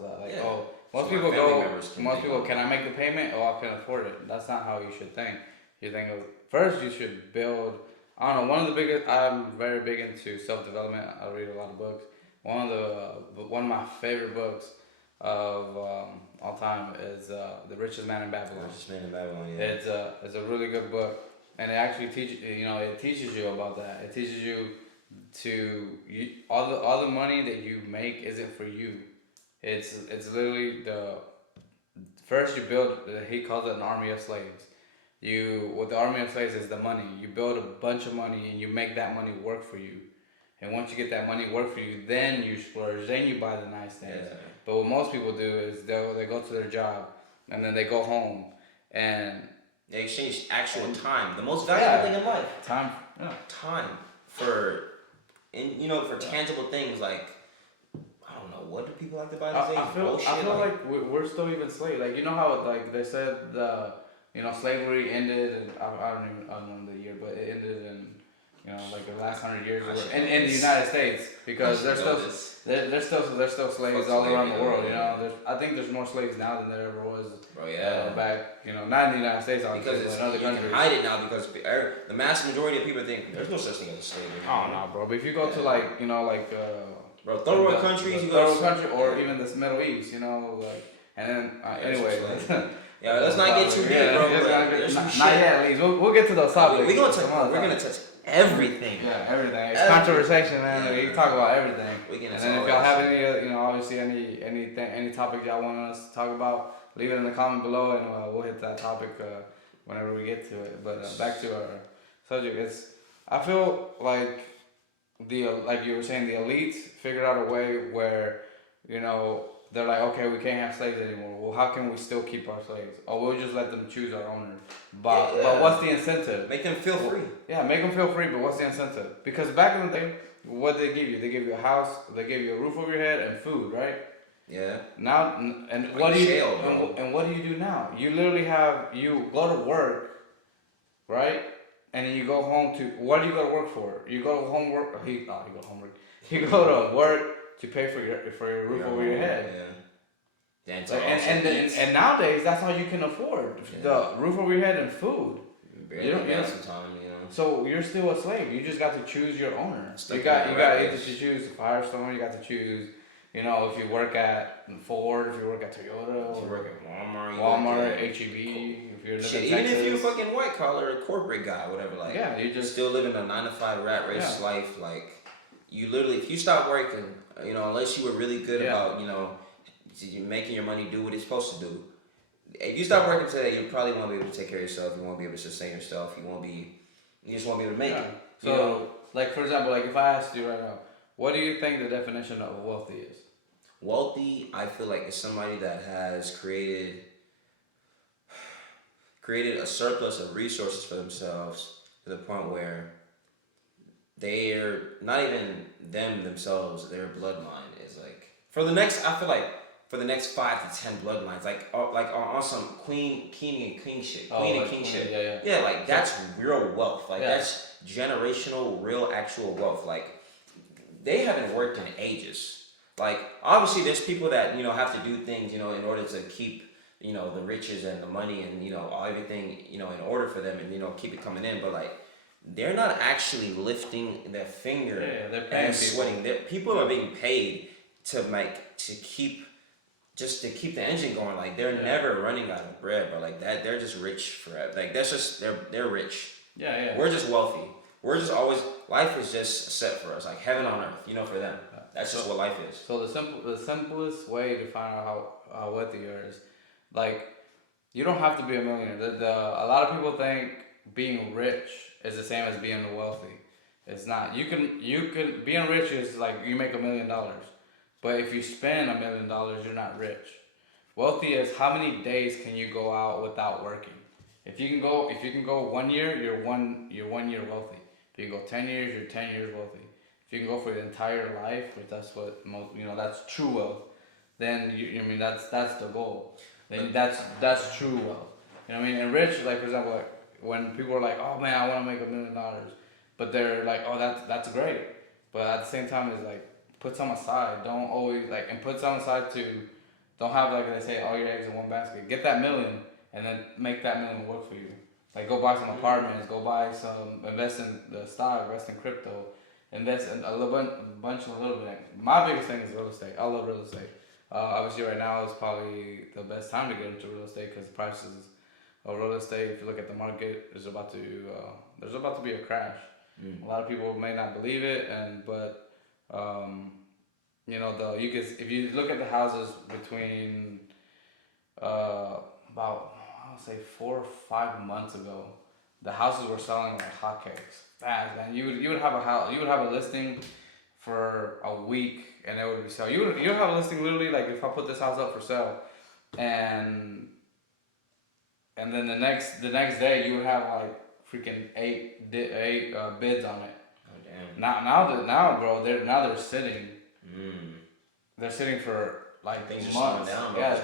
Most people, can I make the payment? Oh, I can afford it. That's not how you should think. You think of first, you should build. I don't know. I'm very big into self-development. I read a lot of books. One of my favorite books of all time is The Richest Man in Babylon. Richest Man in Babylon. Yeah. It's a really good book, and it actually teaches you about that. It teaches you all the money that you make isn't for you. It's literally first you build. He calls it an army of slaves. What the army of slaves is the money. You build a bunch of money and you make that money work for you. And once you get that money work for you, then you splurge. Then you buy the nice things. Yeah. But what most people do is they go to their job and then they go home and they exchange actual time. The most valuable thing in life. Time. Yeah. Time for And for tangible things like I don't know, what do people like to buy these days? I feel like we're still even slaves. Like, you know how like they said slavery ended, and I don't know the year, but it ended in like the last 100 years in the United States, because there's still slaves all around the world. I think there's more slaves now than there ever was. Bro, yeah. Back, not in the United States, obviously, because but in other countries. You can hide it now because the mass majority of people think there's no such thing as a slave. Oh no, bro. But if you go to bro, third world countries, or even the Middle East, and then anyway. Yeah, let's not get too deep, bro. Not yet, at least. We'll get to those topics. We're gonna touch everything. Yeah, everything. It's controversation, man. Yeah. We can talk about everything. And then if y'all have any, obviously any topic y'all want us to talk about, leave it in the comment below, and we'll hit that topic whenever we get to it. But back to our subject, I feel like like you were saying, the elites figured out a way where they're like, okay, we can't have slaves anymore. Well, how can we still keep our slaves? Oh, we'll just let them choose our owner. But what's the incentive? Make them feel free. Yeah, make them feel free, but what's the incentive? Because back in the day, what did they give you? They gave you a house, they gave you a roof over your head, and food, right? Yeah. Now, and what do you and what do you do now? You literally you go to work, right? And then you go home to, what do you go to work for? You go to homework. You go homework. You go to work to pay for your roof over your head. Yeah. And nowadays, that's all you can afford: the roof over your head and food. You don't get some time, So you're still a slave. You just got to choose your owner. You got either to choose Firestone. You got to choose. If you work at Ford, if you work at Toyota, if you work at Walmart, HEB. If you're living in even if you're a fucking white collar corporate guy, whatever, you just still living a 9-to-5 rat race life. Like, you literally, if you stop working, unless you were really good about making your money do what it's supposed to do. If you stop working today, you probably won't be able to take care of yourself. You won't be able to sustain yourself. You just won't be able to make it. So, like, for example, like if I asked you right now, what do you think the definition of wealthy is? Wealthy, I feel like, is somebody that has created a surplus of resources for themselves to the point where they're not even themselves, their bloodline is like, for the next 5 to 10 bloodlines, like on some queen and king shit. Yeah, like that's real wealth. Like that's generational, real, actual wealth. Like, they haven't worked in ages. Like, obviously there's people that, have to do things, in order to keep, the riches and the money and, everything, in order for them and, keep it coming in. But like, they're not actually lifting their finger and sweating. People are being paid to keep the engine going. Like, they're never running out of bread, but like that, they're just rich forever. Like, that's just, they're rich. Yeah. We're just wealthy. We're just always, life is just set for us, like heaven on earth, for them. That's just what life is. So the simplest way to find out how wealthy you are is, like, you don't have to be a millionaire. A lot of people think being rich is the same as being wealthy. It's not. You can being rich is like you make $1 million, but if you spend $1 million, you're not rich. Wealthy is how many days can you go out without working. If you can go 1 year, you're 1 year wealthy. If you can go 10 years, you're 10 years wealthy. If you can go for the entire life, which that's what most, that's true wealth, then that's the goal. Then that's true wealth. And rich, like, for example, when people are like, oh man, I want to make $1 million, but they're like, oh, that's great, but at the same time, it's like, put some aside. Don't always and put some aside to, don't have, like they say, all your eggs in one basket. Get that $1 million and then make that $1 million work for you. Like, go buy some apartments, go buy invest in the stock, invest in crypto. Invest in a little bit. My biggest thing is real estate. I love real estate. Obviously, right now is probably the best time to get into real estate because the prices of real estate, if you look at the market, there's about to be a crash. A lot of people may not believe it, but if you look at the houses between about, I would say 4 or 5 months ago, the houses were selling like hotcakes. Fast, man. You would have a house. You would have a listing for a week, and it would be sale. You would have a listing literally, like, if I put this house up for sale, and then the next day you would have like freaking eight bids on it. Oh, damn. Now, bro, they're sitting. Mm. They're sitting for like Things are months. slowing down, bro. Yeah,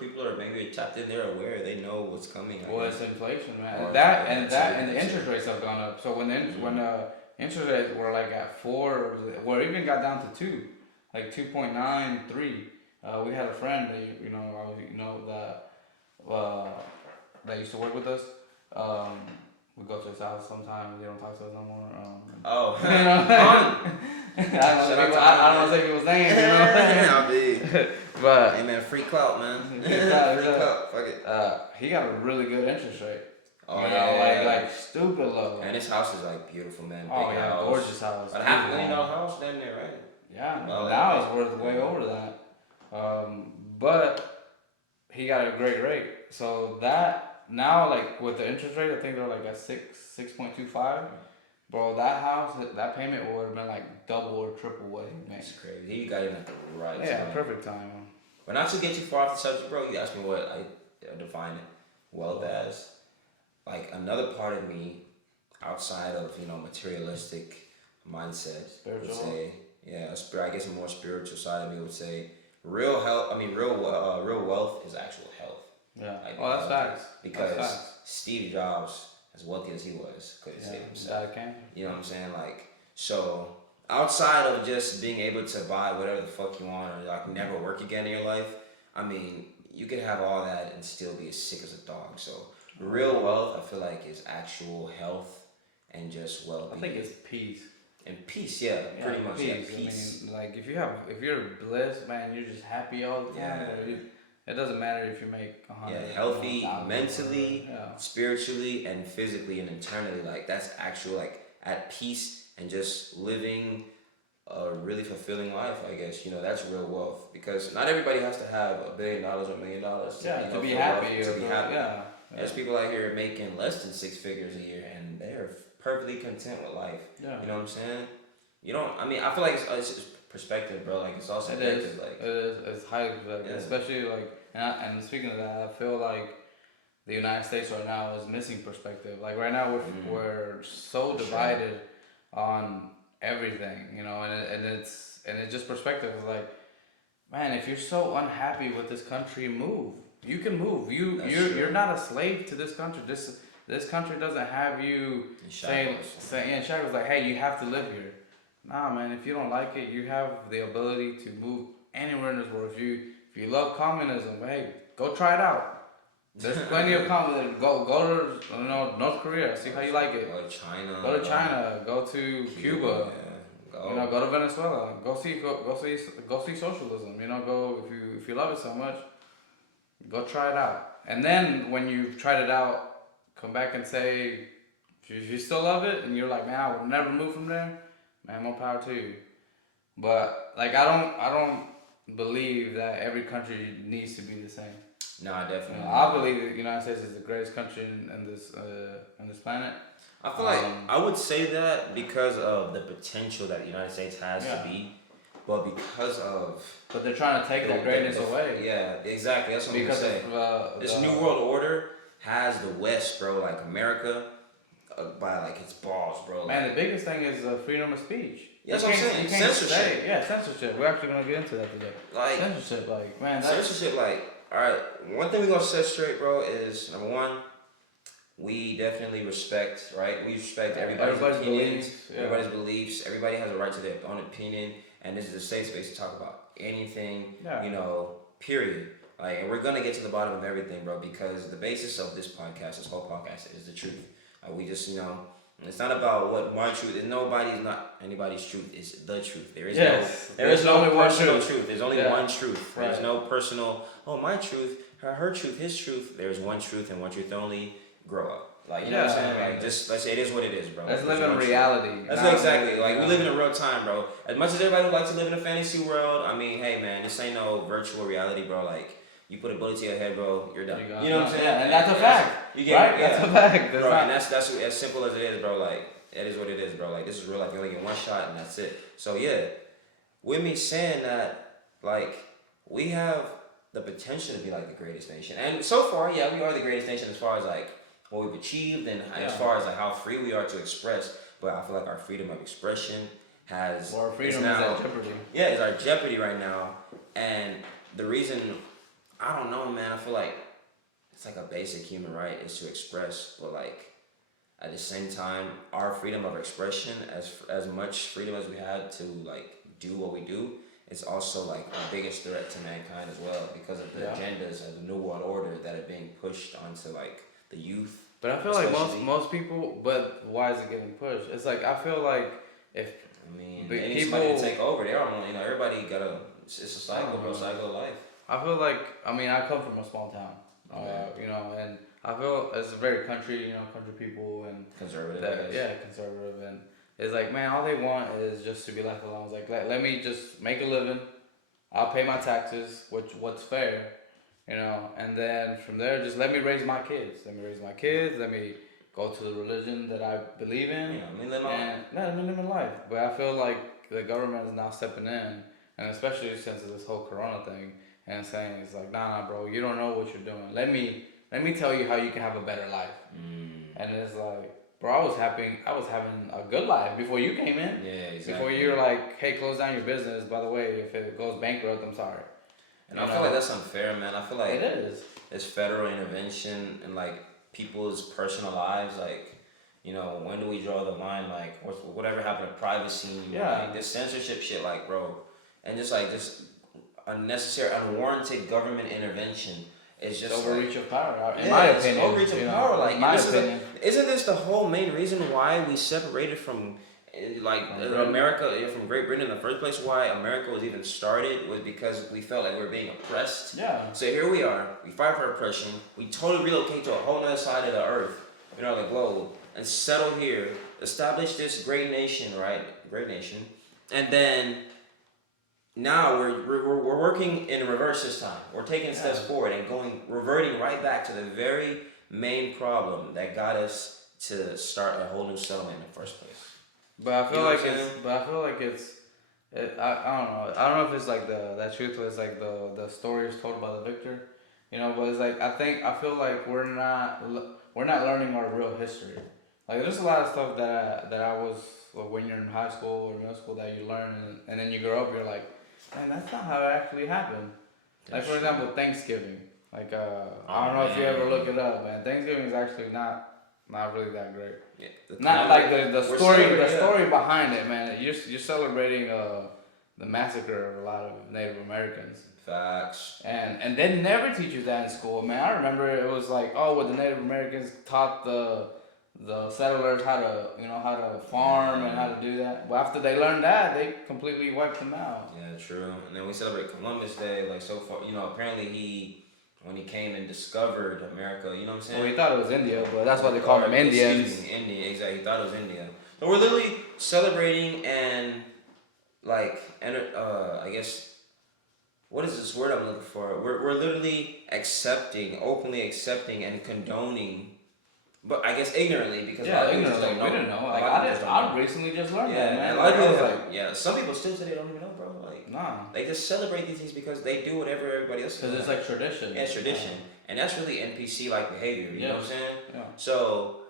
People are maybe tapped in. They're aware. They know what's coming. Well, it's inflation, man. Or And the interest rates have gone up. So when interest rates were like at 4, or even got down to 2, like 2.93. We had a friend that used to work with us. We go to his house sometimes. They don't talk to us no more. Oh, you know, I don't want to say people's names. You know what I'm saying? But hey man, free clout, man. Free clout. Fuck it. He got a really good interest rate. Oh you yeah, know, like stupid low. And this house is like beautiful, man. Big yeah, house. gorgeous house. A $500,000 house, damn near, right? Yeah, well, now it's worth way over that. But he got a great rate. So that now, like with the interest rate, I think they're like at 6.25. Bro, that house, that payment would have been like double or triple what he made. That's crazy. He got in at the right time. Yeah, perfect time. But not to get too far off the subject, bro. You asked me what I define it wealth as. Like another part of me, outside of materialistic mindset, Spiritual. would say, I guess a more spiritual side of me would say, real wealth is actual health. Yeah. Like, That's facts. Because that's facts. Steve Jobs, as wealthy as he was, couldn't save himself. You know what I'm saying? Like, so outside of just being able to buy whatever the fuck you want or like never work again in your life, I mean, you could have all that and still be as sick as a dog. So real wealth, I feel like, is actual health and just well-being. I think it's peace. And peace, pretty much. Peace. Yeah, peace. I mean, like if you're blessed, man, you're just happy all the time. Yeah. It doesn't matter if you make 100. Yeah, healthy mentally, spiritually, and physically and internally. Like that's actual like at peace and just living a really fulfilling life. I guess that's real wealth because not everybody has to have $1 billion or $1 million. To be happy. To be happy. Yeah. There's people out here making less than 6 figures a year and they're perfectly content with life. Yeah. You know what I'm saying? I feel like it's just perspective, bro. Like it's also subjective. Like it is. It's highly subjective, especially like. And speaking of that, I feel like the United States right now is missing perspective. Like right now, we're so divided on everything, and it's just perspective. It's like, man, if you're so unhappy with this country, move. You can move. You're not a slave to this country. This country doesn't have you saying shackles like, hey, you have to live here. Nah, man. If you don't like it, you have the ability to move anywhere in this world. If you love communism, hey, go try it out. There's plenty of communism. Go to North Korea. See how you like it. Go to China. Go to Cuba. Yeah, go to Venezuela. Go see socialism. Go if you love it so much. Go try it out. And then when you've tried it out, come back and say if you still love it and you're like, man, I would never move from there. Man, more power to you. But like I don't believe that every country needs to be the same. No, definitely. I believe the United States is the greatest country in this planet. I feel like I would say that because of the potential that the United States has to be, but because of. But they're trying to take that greatness away. Yeah, exactly. That's what I'm saying. This New World Order has the West, bro, like America, by like its balls, bro. Man, the biggest thing is freedom of speech. Yeah, that's what I'm saying. Censorship. Censorship. We're actually gonna get into that today. Like censorship, like man. Censorship, like all right. One thing we gonna set straight, bro, is number one, we definitely respect, right? We respect everybody's opinions, everybody's beliefs. Everybody has a right to their own opinion, and this is a safe space to talk about anything, period. Like, and we're gonna get to the bottom of everything, bro, because the basis of this whole podcast, is the truth. We just, it's not about what my truth is. Not anybody's truth. It's the truth. There is no personal truth. There's only one truth. Right. There's no personal. Oh, my truth, her truth, his truth. There's one truth and one truth only. Grow up. Like what I'm saying. Like just let's say it is what it is, bro. Let's live in reality. That's exactly. Like we live in a real time, bro. As much as everybody would like to live in a fantasy world, I mean, hey man, this ain't no virtual reality, bro. Like. You put a bullet to your head, bro. You're done. You know what I'm saying? Yeah, and that's a fact. That's a fact, bro. And that's as simple as it is, bro. Like it is what it is, bro. Like this is real life. You only get one shot, and that's it. So with me saying that, like we have the potential to be like the greatest nation, and so far, we are the greatest nation as far as like what we've achieved, and as far as like how free we are to express. but I feel like our freedom of expression has Or freedom now, is at jeopardy. yeah, it's our jeopardy right now. And the reason, I don't know, man, I feel like it's like a basic human right is to express, but like at the same time, our freedom of expression, as much freedom as we had to like do what we do, it's also like the biggest threat to mankind as well because of the agendas of the New World Order that are being pushed onto like the youth. But I feel like most people. But why is it getting pushed? It's like I feel like if they need somebody to take over. They don't, everybody gotta. It's a cycle, bro. Cycle of life. I feel like I come from a small town, and I feel it's a very country people and conservative. Conservative, and it's like, man, all they want is just to be left alone. It's like let me just make a living, I'll pay my taxes, what's fair, and then from there just let me raise my kids. Let me go to the religion that I believe in. Live my let me live my life. But I feel like the government is now stepping in, and especially since of this whole Corona thing, and saying it's like, nah, bro, you don't know what you're doing. Let me tell you how you can have a better life. And it's like, bro, I was having a good life before you came in. Yeah, exactly. Before you were like, hey, close down your business. By the way, if it goes bankrupt, I'm sorry. And I feel like that's unfair, man. I feel like it is. It's federal intervention in like people's personal lives. Like, when do we draw the line? Like, whatever happened to privacy? Like, this censorship shit, like, bro, and just unnecessary, unwarranted government intervention. It's just overreach of power, in my opinion. Overreach of power, like opinion. Isn't this the whole main reason why we separated from, America, from Great Britain in the first place? Why America was even started was because we felt like we were being oppressed. Yeah. So here we are. We fight for oppression. We totally relocate to a whole other side of the earth, the globe, and settle here, establish this great nation, right? Great nation, and then. Now we're working in reverse this time. We're taking steps forward and reverting right back to the very main problem that got us to start a whole new settlement in the first place. But I feel like it's. I don't know. I don't know if it's like that truth was like the story is told by the victor, But it's like I feel like we're not learning our real history. Like there's a lot of stuff that I was when you're in high school or middle school that you learn and then you grow up, you're like. And that's not how it actually happened. Like for example, Thanksgiving. Like I don't know if you ever look it up, man. Thanksgiving is actually not really that great. Yeah, not like the story behind it, man. You're celebrating the massacre of a lot of Native Americans. Facts. And they never teach you that in school, man. I remember it was like, the Native Americans taught the settlers how to farm and how to do that. But after they learned that, they completely wiped them out. Yeah, true. And then we celebrate Columbus Day, like so far. Apparently when he came and discovered America, you know what I'm saying? Well, he thought it was India, but that's why they call them Indians. India, exactly. He thought it was India. So we're literally celebrating and I guess. What is this word I'm looking for? We're literally openly accepting and condoning. But I guess ignorantly because ignorantly we didn't know. Like I recently just learned that, man. A lot of people some people still say they don't even know, bro. Like nah, they just celebrate these things because they do whatever everybody else. Because it's like tradition. Yeah, it's tradition, and that's really NPC like behavior. You know what I'm saying? Yeah. So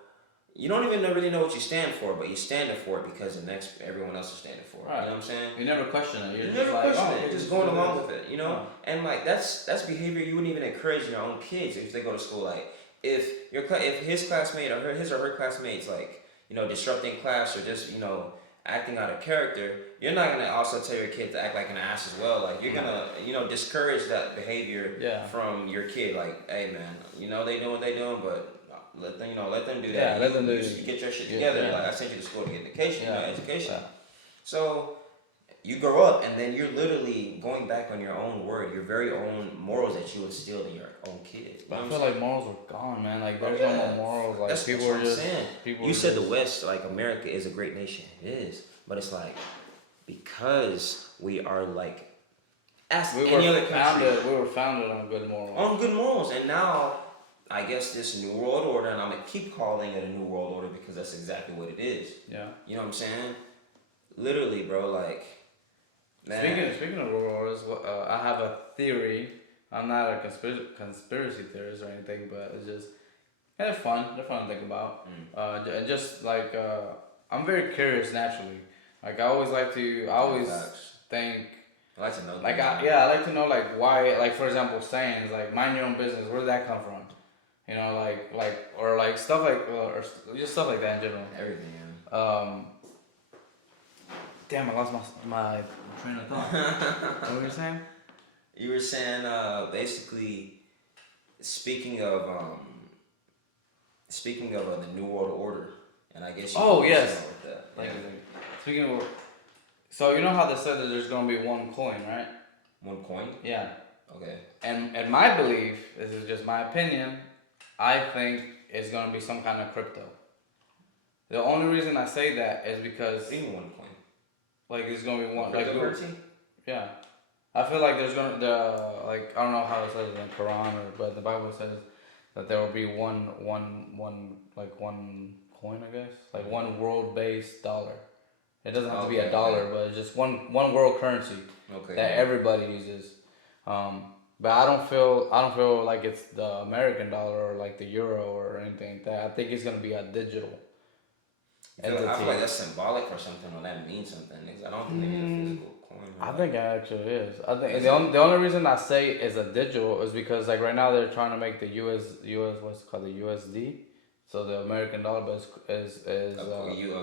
you don't even really know what you stand for, but you stand for it because everyone else is standing for it. Right. You know what I'm saying? You never question it. You're just like, you're just going along with it. Yeah. And like that's behavior you wouldn't even encourage in your own kids if they go to school. Like if his classmate or his or her classmates like disrupting class or just acting out of character, you're not gonna also tell your kid to act like an ass as well. Like you're gonna discourage that behavior from your kid. Like, hey man, they doing what they doing, but let them do that. Yeah, let them do it. You get your shit together. Yeah. Like I sent you to school to get education. Education. Yeah. So you grow up and then you're literally going back on your own word, your very own morals that you instilled in your own kid. But I feel like morals are gone, man. Like there's no more morals. Like that's what I'm saying. You said the West, like America, is a great nation. It is, but it's like because we are like as any other country. We were founded on good morals. On good morals, and now I guess this new world order, and I'm gonna keep calling it a new world order because that's exactly what it is. Yeah. You know what I'm saying? Literally, bro. Like. Man. Speaking of world orders, I have a theory. I'm not a conspiracy theorist or anything, but it's just it's fun. They're fun to think about. And just like I'm very curious naturally. Like I always like to. I always think. I like to know. Like I like to know like why. Like for example, sayings like "mind your own business." Where did that come from? You know, or like stuff like or just stuff like that in general. Everything. Yeah. Damn, I lost my train of thought. What were you saying? You were saying basically speaking of the New World Order, and I guess. Oh yes. With that. Like, speaking of, so you know how they said that there's gonna be one coin, right? One coin. Yeah. Okay. And my belief, this is just my opinion, I think it's gonna be some kind of crypto. The only reason I say that is because even one coin. Like there's gonna be one cryptocurrency. Yeah. I feel like there's gonna I don't know how it says in the Quran but the Bible says that there will be one coin, I guess, like one world-based dollar. It doesn't have to be a dollar, but it's just one world currency that everybody uses. But I don't feel like it's the American dollar or like the euro or anything like that. I think it's gonna be a digital entity. I feel like that's symbolic or something, or that means something. I don't think they need a physical coin. I think it actually is. I think the only reason I say is a digital is because like right now they're trying to make the US what's it called, the USD. So the American dollar is a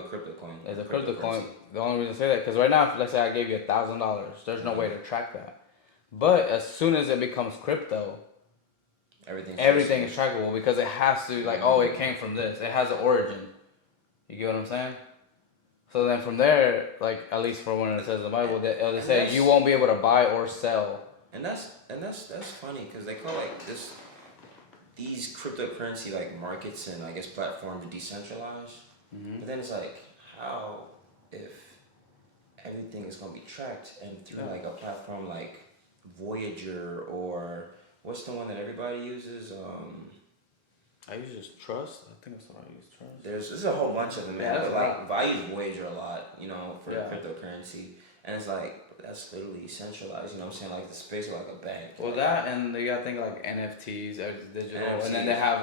crypto coin. Is a crypto coin. The only reason I say that because right now, let's say I gave you $1,000, there's no way to track that. But as soon as it becomes crypto, everything is trackable because it has to it came from this. It has an origin. You get what I'm saying? So then from there, like at least for when it says in the Bible, they say you won't be able to buy or sell. And that's funny because they call these cryptocurrency markets and I guess platforms decentralized. Mm-hmm. But then it's like, how if everything is gonna be tracked and through a platform like Voyager or what's the one that everybody uses? I use just Trust. I think that's what I use. Trust. There's a whole bunch of them, man. But I use Voyager a lot, for cryptocurrency, and it's that's literally centralized. You know what I'm saying? Like the space of a bank. Well, that and you gotta think NFTs, digital, and then they have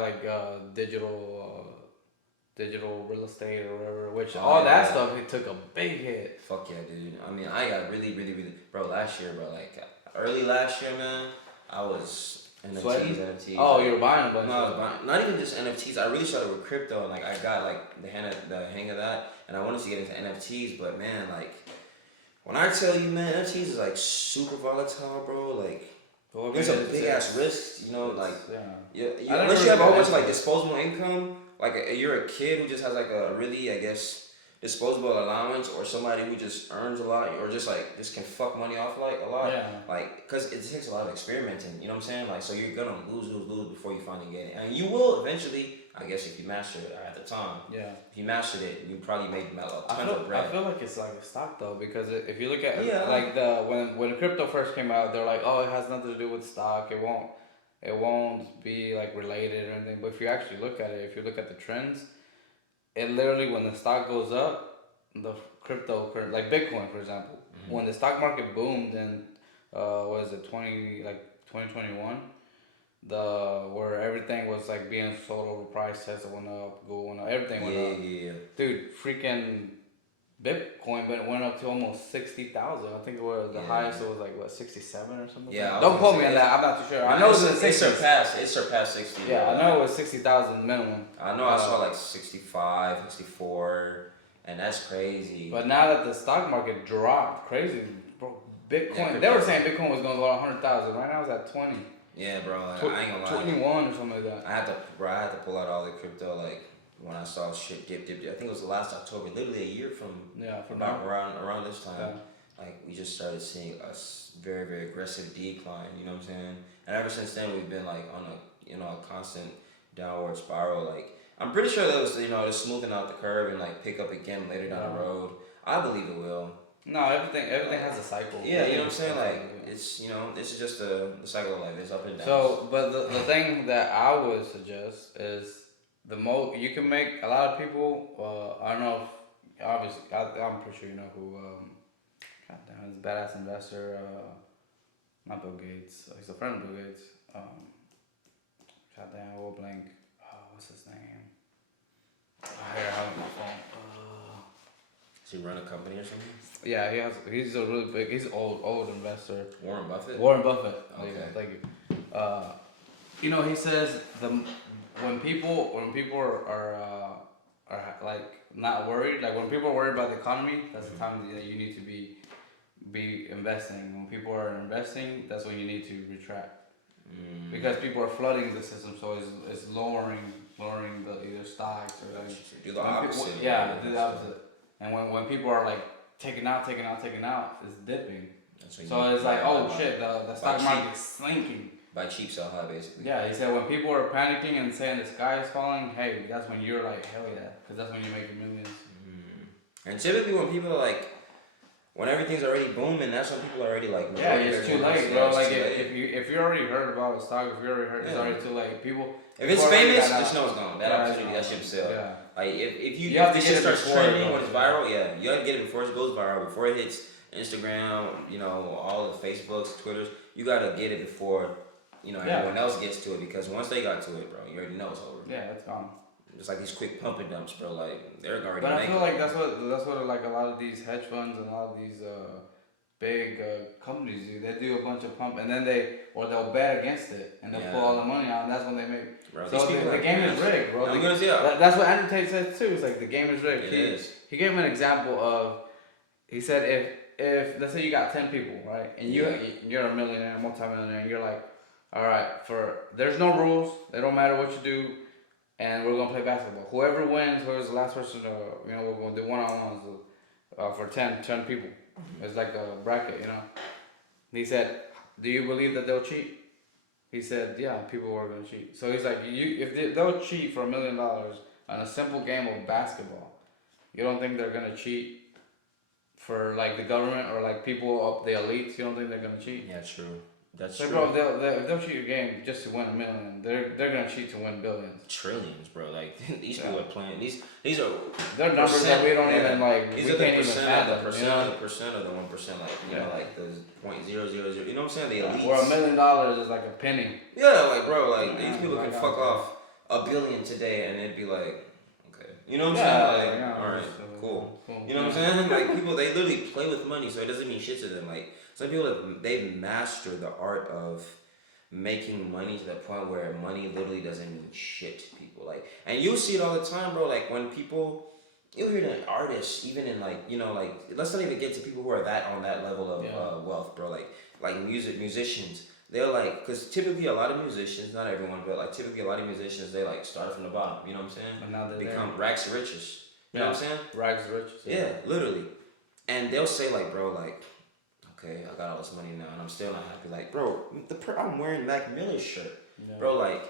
digital real estate or whatever. Which all that stuff it took a big hit. Fuck yeah, dude. I mean, I got really, bro. Last year, bro, early last year, man, I was. NFTs. Oh, you were buying a bunch. No, I was buying, not even just NFTs. I really started with crypto, and I got the hang of that, and I wanted to get into NFTs. But man, when I tell you, man, NFTs is super volatile, bro. There's a big ass risk, unless you have a whole bunch of disposable income, you're a kid who just has a really, I guess, disposable allowance, or somebody who just earns a lot, or just just can fuck money off a lot. Yeah. Cause it takes a lot of experimenting. You know what I'm saying? So you're gonna lose before you finally get it, and you will eventually. I guess if you master it at the time. Yeah. If you mastered it, you probably made tons of bread. I feel like it's like a stock though, because if you look at when crypto first came out, they're like, oh, it has nothing to do with stock. It won't be related or anything. But if you actually look at it, if you look at the trends. It literally, when the stock goes up, the cryptocurrency, like Bitcoin, for example, when the stock market boomed in, 2021, where everything was being sold overpriced, Tesla went up, Google went up, everything went up. Yeah. Dude, freaking Bitcoin went up to almost 60,000. I think it was the highest. It was 67 or something. Yeah. Don't quote me on that. I'm not too sure. I know it surpassed 60. Yeah, I know it was 60,000 minimum. I know I saw 65, 64, and that's crazy. But now that the stock market dropped crazy, bro, Bitcoin. They were saying Bitcoin was gonna go to 100,000. Right now it's at 20. Yeah, bro. I ain't gonna lie. 21 or something like that. I had to pull out all the crypto when I saw shit dip. I think it was last October, literally a year from around this time. Yeah. We just started seeing a very, very aggressive decline. You know what I'm saying? And ever since then, we've been on a constant downward spiral. I'm pretty sure that was they're smoothing out the curve and pick up again later down the road. I believe it will. No, everything has a cycle. Yeah, you know what I'm saying? It's this is just the cycle of life. It's up and down. So, but the thing that I would suggest is. You can make a lot of people. I don't know. Obviously, I'm pretty sure you know who. Goddamn, this badass investor. Not Bill Gates. He's a friend of Bill Gates. Goddamn, I will blank. What's his name? Here, I have my phone. Does he run a company or something? Yeah, he's a really big. He's an old investor. Warren Buffett. Warren Buffett. Okay. Thank you. You know, he says when people are like not worried, like when people are worried about the economy, that's the time that you need to be investing. When people are investing, that's when you need to retract. Because people are flooding the system, so it's lowering the either stocks or like do the opposite. People, yeah, do the opposite. And when people are like taking out, it's dipping. So it's like, oh shit, the stock market's sinking. Buy cheap, sell high, basically. Yeah, he said when people are panicking and saying the sky is falling, hey, that's when you're like, hell yeah, because that's when you're making millions. And typically when people are like, when everything's already booming, that's when people are already like, yeah, it's too late, bro. Like if you already heard about the stock, if you already heard, it's already too late. People. If it's famous, just know it's gone. That opportunity, that shit sell. Yeah. Like if this shit starts trending when it's viral, yeah, you gotta get it before it goes viral, before it hits Instagram, you know, all the Facebooks, Twitters. You gotta get it before, you know, everyone else gets to it, because once they got to it, bro, you already know it's over. Yeah, it's gone. It's like these quick pump and dumps, bro. Like they're already. But I feel like that's what like a lot of these hedge funds and a lot of these big companies do. They do a bunch of pump and then they'll bet against it and they'll pull all the money out, and that's when they make. Bro, so the game is rigged, bro. I'm gonna say that's what Andrew Tate said too. It's like the game is rigged. He gave an example of. He said if let's say you got 10 people, right, and you're a millionaire, multimillionaire, and you're like, all right, there's no rules. They don't matter what you do. And we're gonna play basketball. Whoever wins, whoever's the last person, we're gonna do one-on-ones for 10 people. It's like a bracket, you know. He said, "Do you believe that they'll cheat?" He said, "Yeah, people are gonna cheat." So he's like, if they'll cheat for $1 million on a simple game of basketball, you don't think they're gonna cheat for like the government or like people up the elites? You don't think they're gonna cheat? Yeah, true. That's so true. Bro, if they'll cheat a game just to win $1 million, they're gonna cheat to win billions. Trillions, bro. Like these people are playing. These are. They're numbers that we don't even like. These we are the can't percent even of the percent of the percent of the 1%. Like you know, like the 0.000. You know what I'm saying? The elites. Or $1 million is like a penny. Yeah, like bro, like these people can fuck off $1 billion today, and it'd be like, okay, you know what I'm saying? Like, all right, cool. You know what I'm saying? Like people, they literally play with money, so it doesn't mean shit to them. Like some people, they've mastered the art of making money to the point where money literally doesn't mean shit to people. Like, and you see it all the time, bro. Like when people, you'll hear the artists, even in like, you know, like let's not even get to people who are on that level of wealth, bro. Like musicians, they're like, because typically a lot of musicians, not everyone, but like typically a lot of musicians, they like start from the bottom. You know what I'm saying? And now they become rags to riches. You know what I'm saying? Rags to riches. Yeah, literally. And they'll say like, bro, like, okay, I got all this money now, and I'm still not happy. Like, bro, I'm wearing Mac Miller's shirt, bro. Like,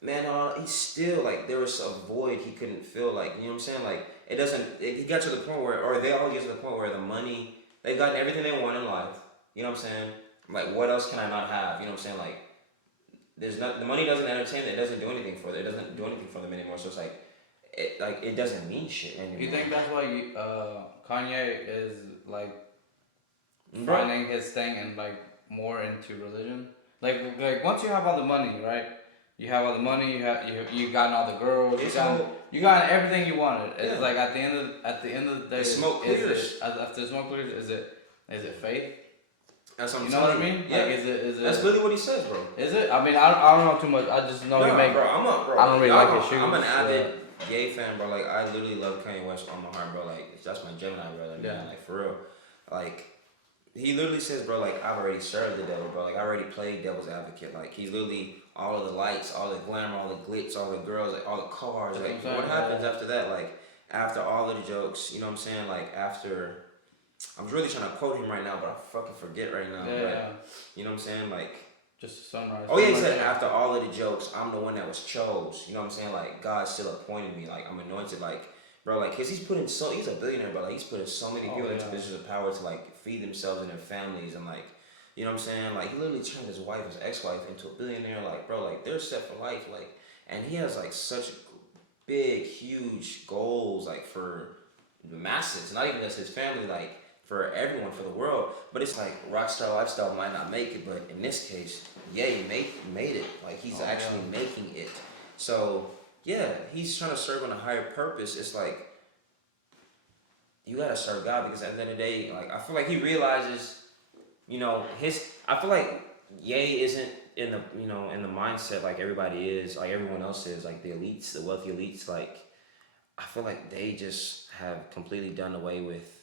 man, he's still like there was a void he couldn't fill. Like, you know what I'm saying? Like, it doesn't. He got to the point where, or they all get to the point where the money, they've gotten everything they want in life. You know what I'm saying? Like, what else can I not have? You know what I'm saying? Like, the money doesn't entertain them. It doesn't do anything for them. It doesn't do anything for them anymore. So it's like, it doesn't mean shit anymore. You think that's why Kanye is like finding his thing and like more into religion? Like once you have all the money, right? You have all the money. You got all the girls. You got everything you wanted. It's like at the end of the day, the smoke clears. After the smoke clears, is it faith? That's what I'm saying. You know what I mean? Yeah. Like, is it? That's literally what he says, bro. Is it? I mean, I don't know too much. I just know he make. Bro, I don't really like his shoes. I'm an avid Ye fan, bro. Like I literally love Kanye West on my heart, bro. Like that's my Gemini brother, man. Like for real. Like he literally says, bro, like I've already served the devil, bro. Like I already played devil's advocate. Like he's literally all of the lights, all the glamour, all the glitz, all the girls, like all the cars. Like what happens after that? Like after all of the jokes, you know what I'm saying? Like after, I'm really trying to quote him right now, but I fucking forget right now. Yeah. You know what I'm saying? Like just a sunrise. Oh yeah, he said after all of the jokes, I'm the one that was chose. You know what I'm saying? Like God still appointed me. Like I'm anointed. Like bro, like cause he's a billionaire, but like he's putting so many people into positions of power to like feed themselves and their families and like, you know what I'm saying? Like he literally turned his ex-wife into a billionaire. Like bro, like they're set for life. Like, and he has like such big, huge goals like for the masses, not even just his family, like for everyone, for the world. But it's like rockstar lifestyle might not make it, but in this case, yeah, he made it. Like he's actually making it. So yeah, he's trying to serve on a higher purpose. It's like you gotta serve God because at the end of the day, like I feel like he realizes, I feel like Ye isn't in the in the mindset like everybody is, like everyone else is, like the elites, the wealthy elites. Like I feel like they just have completely done away with,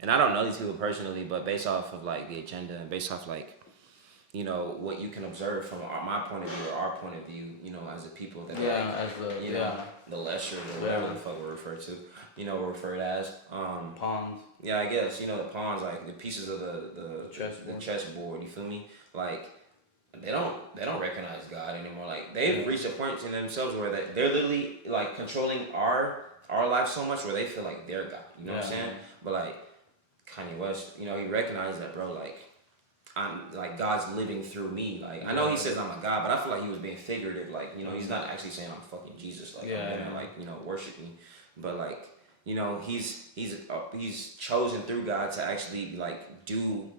and I don't know these people personally, but based off of like the agenda and based off like what you can observe from my point of view or our point of view, as a people that the lesser or whatever the fuck we're referred to, we're referred as pawns. Yeah, I guess the pawns, like the pieces of the chessboard. You feel me? Like they don't recognize God anymore. Like they've reached a point in themselves where they're literally like controlling our life so much where they feel like they're God. You know what I'm saying? But like Kanye West, he recognized that, bro. Like I'm like God's living through me. Like I know he says I'm a God, but I feel like he was being figurative. Like he's not actually saying I'm fucking Jesus. Like I'm gonna like worship me, but like he's chosen through God to actually like do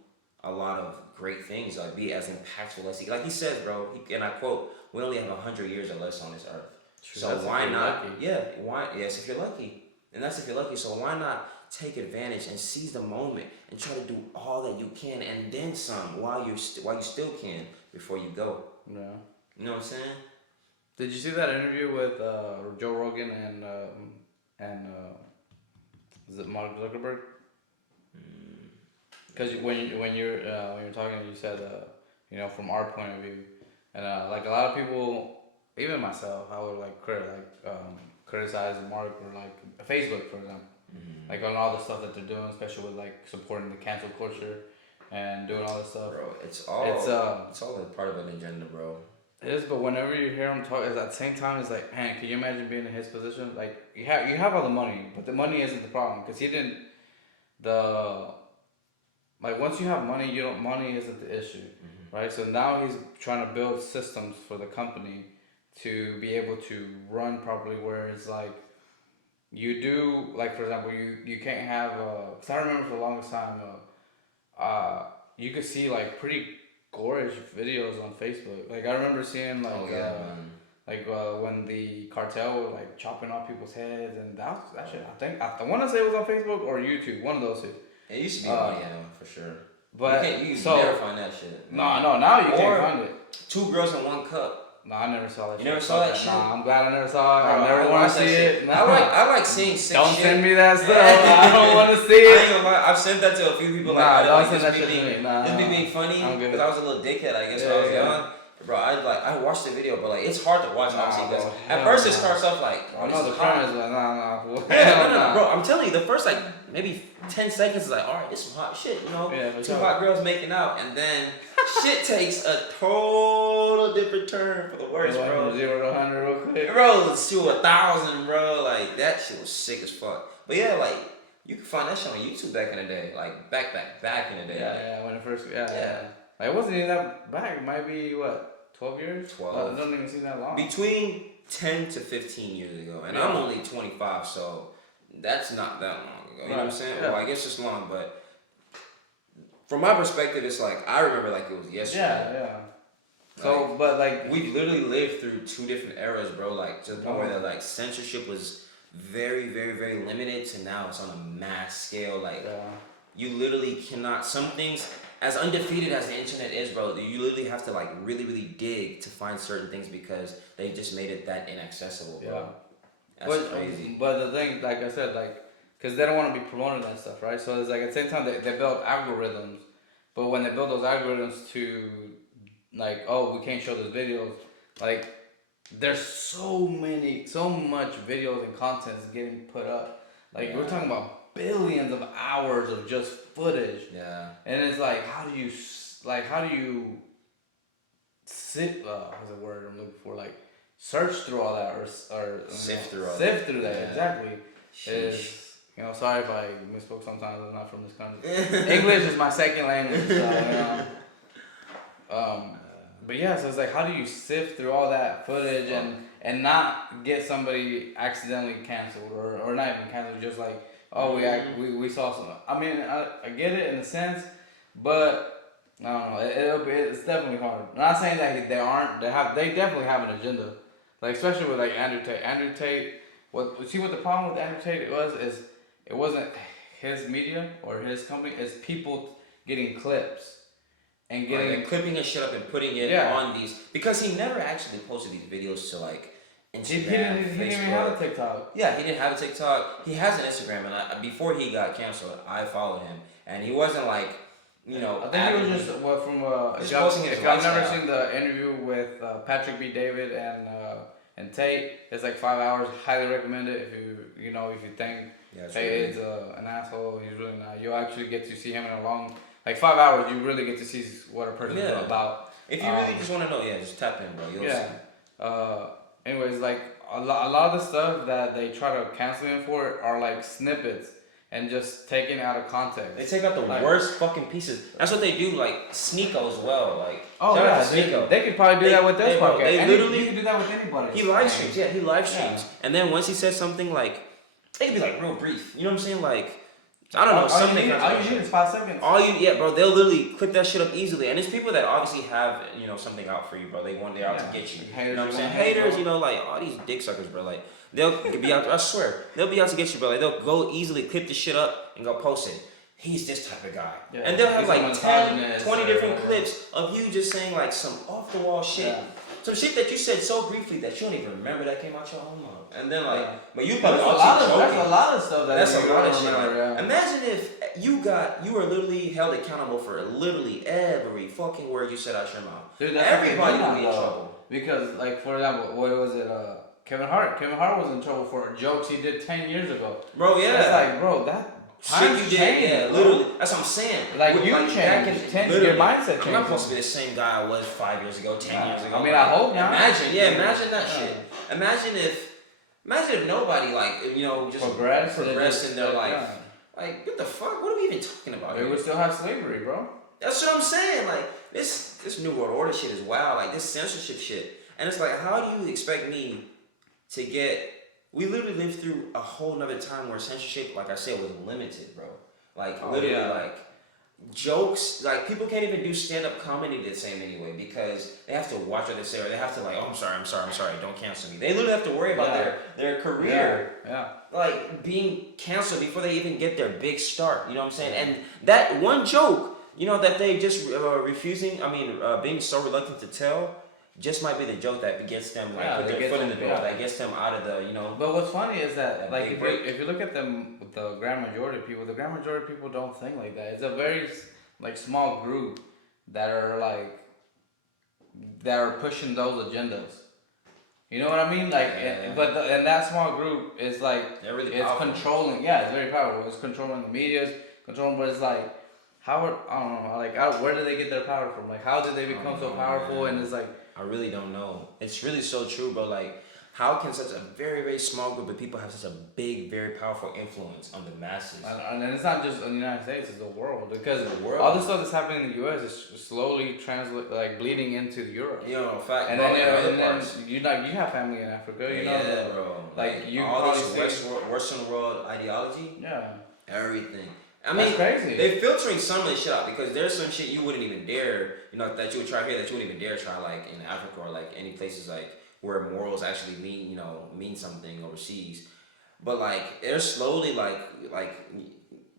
a lot of great things, like be as impactful as he says, bro. And I quote, "We only have 100 years or less on this earth, so why not? Lucky. Yeah, why? Yes, if you're lucky, and that's if you're lucky. So why not?" Take advantage and seize the moment and try to do all that you can and then some while you still can before you go. Yeah. You know what I'm saying? Did you see that interview with Joe Rogan and is it Mark Zuckerberg? Because when you're talking, you said from our point of view, and like a lot of people, even myself, I would like criticize Mark or like Facebook, for example. Like on all the stuff that they're doing, especially with like supporting the cancel culture and doing all this stuff. Bro, it's all a part of an agenda, bro. It is, but whenever you hear him talk, at the same time, it's like, man, can you imagine being in his position? Like you have all the money, but the money isn't the problem because he didn't. Once you have money, money isn't the issue, right? So now he's trying to build systems for the company to be able to run properly, where it's like. You do, like, for example, you can't have, because I remember for the longest time, you could see, like, pretty gorish videos on Facebook. Like, I remember seeing, like, when the cartel was, like, chopping off people's heads, and that shit, I want to say it was on Facebook or YouTube, one of those two. It used to be on, for sure. But, you never find that shit. No, now you can't find it. 2 girls in 1 cup. No, I never saw that shit. You never saw that shit? Nah, I'm glad I never saw it. I never want to see it. Nah. I like seeing sick Don't shit. send me that stuff. I don't want to see it. I ain't gonna lie. I've sent that to a few people. Don't send that shit to me. This be being funny because I was a little dickhead, I guess, when I was young. Bro, I watched the video, but like it's hard to watch obviously because at first it starts off like, bro, the parents like, nah. No, bro. I'm telling you, the first like maybe 10 seconds is like, all right, this is some hot shit, 2 hot girls making out, and then shit takes a total different turn for the worse, bro. From 0 to 100 real quick. Bro, let's do 1,000, bro. Like that shit was sick as fuck. But yeah, like you can find that shit on YouTube back in the day, like back in the day. Yeah, when it first, yeah. Like it wasn't even that back. It might be what. 12 years? 12. It doesn't even seem that long. Between 10 to 15 years ago. And I'm only 25, so that's not that long ago. You know what I'm saying? Yeah. Well, I guess it's long, but from my perspective, it's like, I remember like it was yesterday. Yeah. So, but like... We've literally lived through 2 different eras, bro. Like, to the point where like censorship was very, very, very limited to now it's on a mass scale. Like, you literally cannot... Some things... As undefeated as the internet is, bro, you literally have to like really, really dig to find certain things because they just made it that inaccessible, bro. Yeah. That's crazy. But the thing, like I said, like, because they don't want to be promoting that stuff, right? So it's like at the same time they build algorithms, but when they build those algorithms to like, oh, we can't show those videos, like, there's so much videos and content is getting put up. Like we're talking about billions of hours of just footage. Yeah. And it's like, how do you sit? What's the word I'm looking for? Like, search through all that or sift through all sift through that. Exactly. Is sorry if I misspoke. Sometimes I'm not from this country. English is my second language. So, but yeah, so it's like, how do you sift through all that footage and not get somebody accidentally canceled or not even canceled, just like, oh, we saw something. I mean, I get it in a sense, but I don't know. It's definitely hard. I'm not saying that they aren't. They definitely have an agenda. Like especially with like Andrew Tate. Andrew Tate. What the problem with Andrew Tate was is it wasn't his media or his company is people getting clips and getting like clipping his shit up and putting it on these, because he never actually posted these videos to like Instagram, he didn't even have a TikTok. Yeah, he didn't have a TikTok. He has an Instagram, and before he got canceled, I followed him, and he wasn't like, you know. I think he was just from. If y'all never seen the interview with Patrick B. David and Tate, it's like 5 hours. Highly recommend it if you think Tate is an asshole. He's really not. You'll actually get to see him in a long, like 5 hours. You really get to see what a person is about. If you really just want to know, just tap in, bro. You'll see. Anyways, like a lot of the stuff that they try to cancel him for are like snippets and just taken out of context. They take out the worst fucking pieces. That's what they do, like Sneeko as well. Like, they could probably do that with this podcast. They literally, you can do that with anybody. He live streams, he live streams. And then once he says something like, it could be like real brief. You know what I'm saying? Like, I don't know, something. All you need is 5 seconds. Bro, they'll literally clip that shit up easily. And it's people that obviously have, something out for you, bro. They're out to get you. Haters, you know what I'm saying? Haters, like all these dick suckers, bro. Like, they'll be out, I swear, they'll be out to get you, bro. Like, they'll go easily clip the shit up and go post it. He's this type of guy. Yeah, and they'll have like 10, 20 different clips of you just saying like some off the wall shit. Yeah. Some shit that you said so briefly that you don't even remember that came out your own mouth. And then but you probably that's a lot of stuff that's a lot of shit. Imagine if you were literally held accountable for literally every fucking word you said out your mouth. Dude, everybody would be in trouble. Because, like, for example, what was it? Kevin Hart. Kevin Hart was in trouble for jokes he did 10 years ago. Bro, yeah. It's like, bro, that shit you did, literally. That's what I'm saying. Like, you changed. Your mindset changed. I'm not supposed to be the same guy I was 5 years ago, 10 years ago. I mean, I hope not. Imagine that shit. Imagine if nobody, like, just progressed in their life. Like, what the fuck? What are we even talking about? They would still have slavery, bro. That's what I'm saying. Like, this New World Order shit is wild. Like, this censorship shit. And it's like, how do you expect me to get... We literally lived through a whole nother time where censorship, like I said, was limited, bro. Like, literally, like, jokes... Like, people can't even do stand-up comedy the same anyway because they have to watch what they say or they have to, like, oh, I'm sorry, don't cancel me. They literally have to worry about their career. Yeah. Like, being canceled before they even get their big start. You know what I'm saying? And that one joke, that they just being so reluctant to tell, just might be the joke that gets them put their foot in the door, that gets them out of the, But what's funny is that like if you look at them, the grand majority of people don't think like that. It's a very like small group that are pushing those agendas. You know what I mean? Like, and that small group is like it's powerful. Controlling. Yeah, it's very powerful. It's controlling the media, but it's like I don't know. Like, where do they get their power from? Like, how did they become so powerful? Man. And it's like. I really don't know. It's really so true, bro. Like, how can such a very, very small group of people have such a big, very powerful influence on the masses? And it's not just in the United States; it's the world. Because all the stuff that's happening in the U.S. is slowly bleeding into Europe. Fact. And then you have family in Africa. Bro. Like you all this Western world ideology. Yeah. Everything. I mean, that's crazy. They're filtering some of this shit out because there's some shit you wouldn't even dare, that you would try here that you wouldn't even dare try, like in Africa or like any places like where morals actually mean something overseas. But like they're slowly like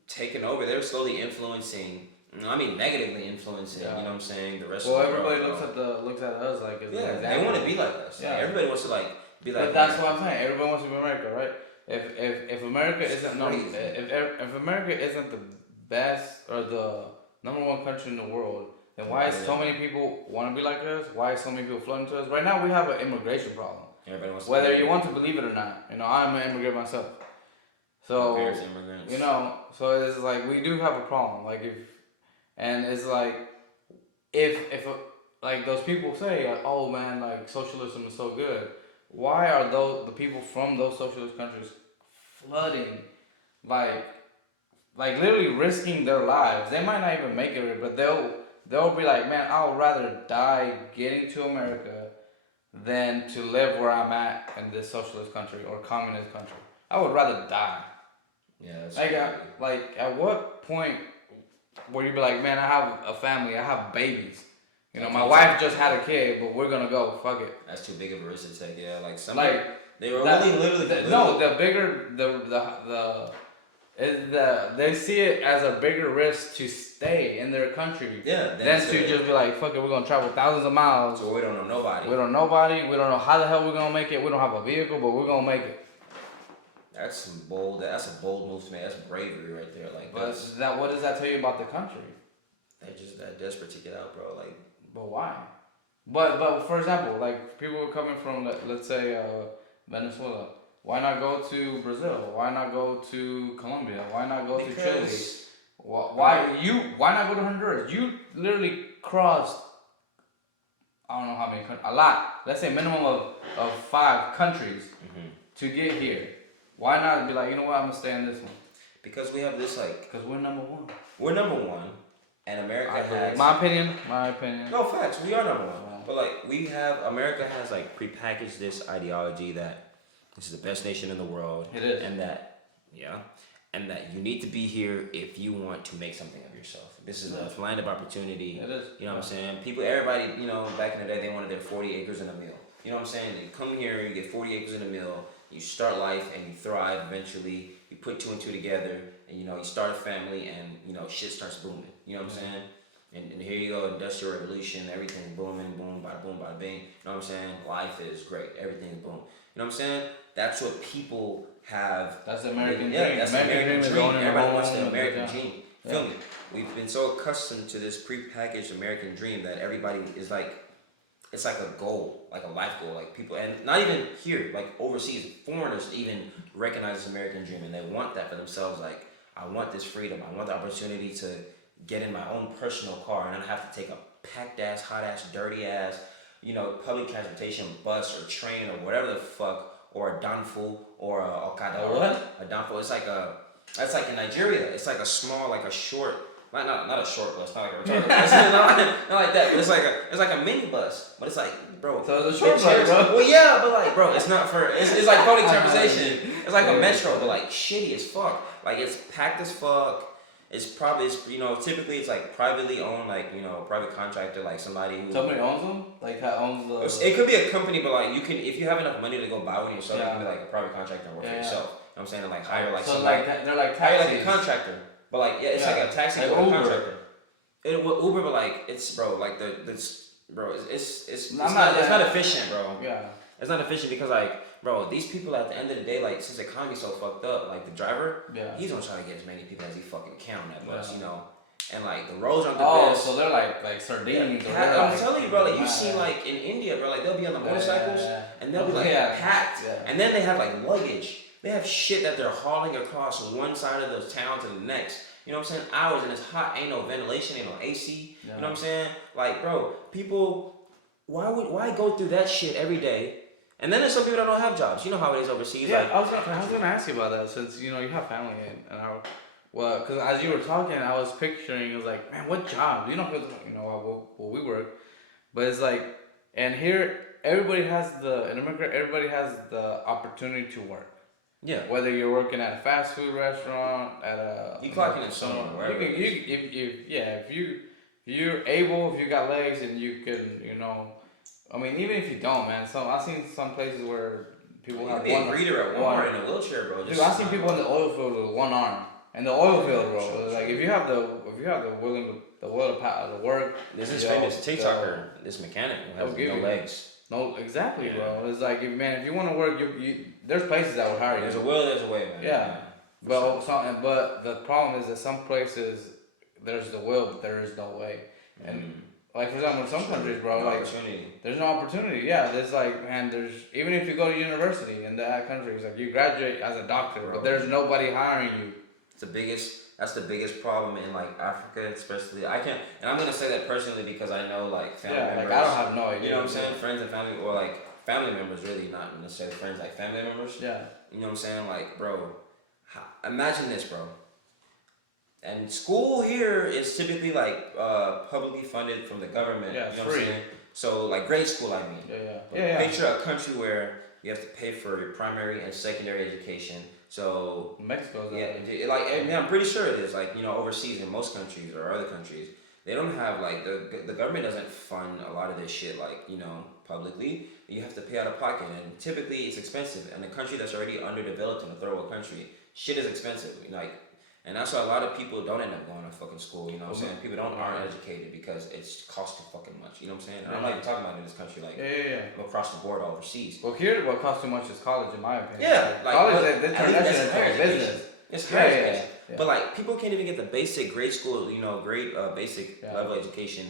taking over. They're slowly influencing. Negatively influencing. Yeah. You know what I'm saying? The rest of the world. Well, everybody looks at us like as an example. They want to be like us. Yeah. Everybody wants to be like. But that's what I'm saying. Everybody wants to be America, right? If America isn't if America isn't the best or the number one country in the world, then why is so many people want to be like us? Why is so many people flooding to us? Right now we have an immigration problem. Everybody wants whether you want to believe it or not. I'm an immigrant myself. So so it's like we do have a problem. Like if those people say like, oh man, like socialism is so good. Why are the people from those socialist countries flooding, like literally risking their lives? They might not even make it, but they'll be like, man, I would rather die getting to America than to live where I'm at in this socialist country or communist country. I would rather die. Yeah. That's at what point where you be like, man, I have a family, I have babies. My wife just had a kid, but we're gonna go. Fuck it. That's too big of a risk to take. Yeah, they were literally. The bigger the They see it as a bigger risk to stay in their country than to just be like, fuck it, we're gonna travel thousands of miles. So we don't know nobody. We don't know nobody. We don't know how the hell we're gonna make it. We don't have a vehicle, but we're gonna make it. That's some bold. That's a bold move to make. That's bravery right there. Like, but what does that tell you about the country? They're just that desperate to get out, bro. Like, but why? But for example, like people are coming from let's say Venezuela. Why not go to Brazil? Why not go to Colombia? Why not go to Chile? Why not go to Honduras? You literally crossed, I don't know how many countries, a lot. Let's say minimum of 5 countries to get here. Why not be like, you know what, I'm gonna stay in this one? Because we have this like. Because we're number one. We're number one, and America has. My opinion. No facts. We are number one, but like America has like prepackaged this ideology that this is the best nation in the world. It is. And that you need to be here if you want to make something of yourself. This is a land of opportunity. It is. You know what I'm saying? Everybody, back in the day, they wanted their 40 acres and a mill. You know what I'm saying? You come here, you get 40 acres and a mill, you start life and you thrive eventually. You put 2 and 2 together and, you start a family and, shit starts booming. You know what I'm saying? And here you go, Industrial Revolution, everything booming, boom, bada bing. You know what I'm saying? Life is great. Everything's boom. You know what I'm saying? That's what people have. That's the American dream. Yeah, that's the American dream. Everybody wants the American dream. Yeah. Feel me? We've been so accustomed to this prepackaged American dream that everybody is like, it's like a goal, like a life goal. Like people, and not even here, like overseas, foreigners even recognize this American dream and they want that for themselves. Like, I want this freedom. I want the opportunity to get in my own personal car and not have to take a packed ass, hot ass, dirty ass, public transportation, bus or train or whatever the fuck, or a danfo or a okada. What? A danfo. That's like in Nigeria. It's like a small, like a short, not a short bus, not like a retarded bus. not like that. But it's like a mini bus. But it's like, bro. So it's a short bus, bro. Well, yeah, but like, bro, it's not for. It's like public transportation. It's like a metro, but like shitty as fuck. Like it's packed as fuck. It's probably, typically it's like privately owned, like, private contractor, like somebody who. Somebody owns them? Like, how owns the. It could be a company, but like, you can, if you have enough money to go buy one yourself, you can be like a private contractor and work for yourself. You know what I'm saying? And like hire like so somebody. Like, they're like taxis. taxis. Hire like a contractor. But like, yeah, it's like a taxi like or a Uber. contractor. Uber, but like, it's, bro, like it's not efficient, bro. Yeah. It's not efficient because like, bro, these people at the end of the day, like, since the economy's so fucked up, like the driver, he's gonna try to get as many people as he fucking can on that bus, and like the roads aren't the best. So they're like sardines. Yeah, I'm telling you, bro, like you see like in India, bro, like they'll be on the motorcycles and they'll be like packed, and then they have like luggage. They have shit that they're hauling across from one side of the town to the next. You know what I'm saying? Hours, and it's hot. Ain't no ventilation, ain't no AC. You know what I'm saying? Like, bro, people, why go through that shit every day? And then there's some people that don't have jobs. You know how it is overseas. Yeah, like, I was gonna ask you about that since you have family because as you were talking, I was picturing it was like, man, what job? Because we work, but it's like, and here everybody has in America everybody has the opportunity to work. Yeah. Whether you're working at a fast food restaurant, at a you clocking in somewhere. If you're able, if you got legs and you can, I mean, even if you don't, man. I've seen some places where people have one greeter at Walmart in a wheelchair, bro. Dude, I've seen people in the oil field with one arm. In the oil field, bro. Like if you have the will to work. There's this famous TikToker, this mechanic who has no legs. No, exactly, bro. It's like, if you want to work, you there's places that would hire you. There's a will, there's a way, man. Yeah. But the problem is that some places there's the will, but there is no way. And like for example, in some countries, bro, there's no opportunity. Yeah, there's like, man, there's even if you go to university in that country, it's like you graduate as a doctor, bro, but there's nobody hiring you. That's the biggest problem in like Africa, especially. And I'm gonna say that personally because I know like family members. Like I don't have no idea. You know what I'm saying? Friends and family, or like family members, really, not necessarily friends, like family members. Yeah. You know what I'm saying? Like, bro, imagine this, bro. And school here is typically like publicly funded from the government. Yeah, you know free. What I'm saying? So like grade school, I mean. Yeah. Picture a country where you have to pay for your primary and secondary education. So Mexico's I'm pretty sure it is. Like, overseas in most countries or other countries, they don't have like the government doesn't fund a lot of this shit like, publicly. You have to pay out of pocket, and typically it's expensive. And a country that's already underdeveloped in a third world country, shit is expensive. Like, and that's why a lot of people don't end up going to fucking school. You know what I'm saying? People aren't educated because it's costs too fucking much. You know what I'm saying? And I'm not even talking about in this country, like across the board across. Well, here, what costs too much is college, in my opinion. Yeah, like college, they turn that shit into a business. It's higher education. But like, people can't even get the basic grade school, grade basic level education,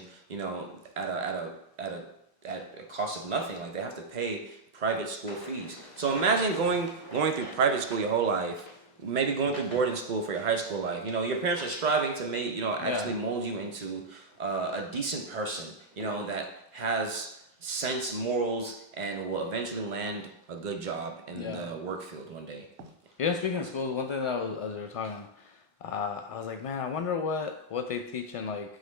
at a cost of nothing. Like, they have to pay private school fees. So imagine going through private school your whole life, maybe going through boarding school for your high school life. Your parents are striving to make, actually mold you into a decent person, that has sense, morals, and will eventually land a good job in the work field one day. Speaking of schools, one thing that as we were talking, I was like, man, I wonder what they teach in like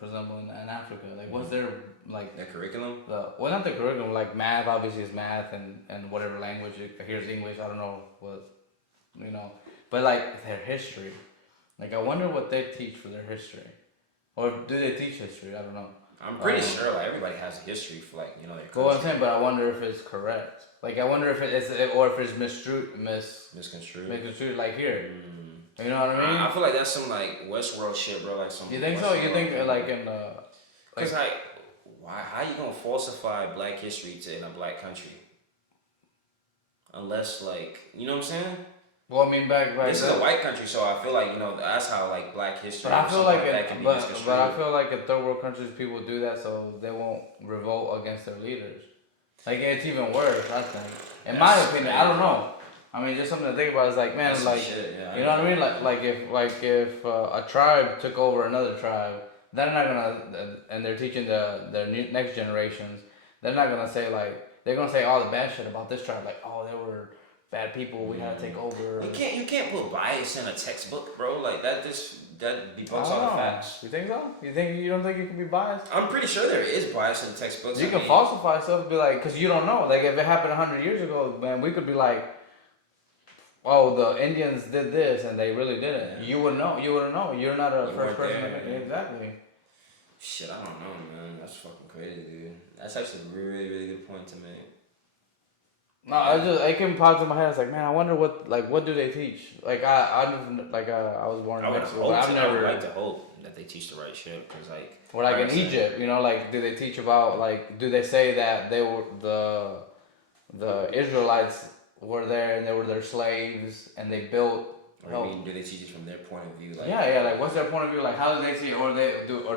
for example in Africa, like what's their like their curriculum? Well, not the curriculum, like math obviously is math and whatever language here's English. I don't know what but like their history, like I wonder what they teach for their history, or do they teach history? I don't know. I'm pretty sure like everybody has a history for like their country. Well, I'm saying, but I wonder if it's correct. Like I wonder if it's misconstrued like here. You know what I mean? I feel like that's some like Westworld shit, bro. Like some. You think so? You think like in Cause why? How you gonna falsify Black history in a Black country? Unless like, you know what I'm saying? Well, I mean back. This is a white country, so I feel like that's how like Black history. But I feel like but I feel like in third world countries people do that so they won't revolt against their leaders. Like it's even worse, I think. In my opinion, I don't know. I mean, just something to think about is like, man, that's like, shit, you know what I mean? Like if a tribe took over another tribe, they're not gonna, and they're teaching the next generations, they're not gonna say like, they're gonna say all the bad shit about this tribe, like, oh, they were bad people, we had to take over. You can't put bias in a textbook, bro. Like that debunks all the facts. You think so? You don't think you can be biased? I'm pretty sure there is bias in the textbooks. You can falsify stuff and be like, because you don't know. Like if it happened 100 years ago, man, we could be like, oh, the Indians did this and they really did it. Yeah. You wouldn't know. You're not a first person. Exactly. Shit, I don't know, man. That's fucking crazy, dude. That's actually a really, really good point to make. No, it came pop in my head. I was like, man, I wonder what do they teach? Like I was born in Mexico, but I've never. I would like to hope that they teach the right shit, cause like. Or like in Egypt, like do they teach about like do they say that they were the Israelites were there and they were their slaves and they built. Or do they teach it from their point of view? Like like what's their point of view? Like how do they see it? Or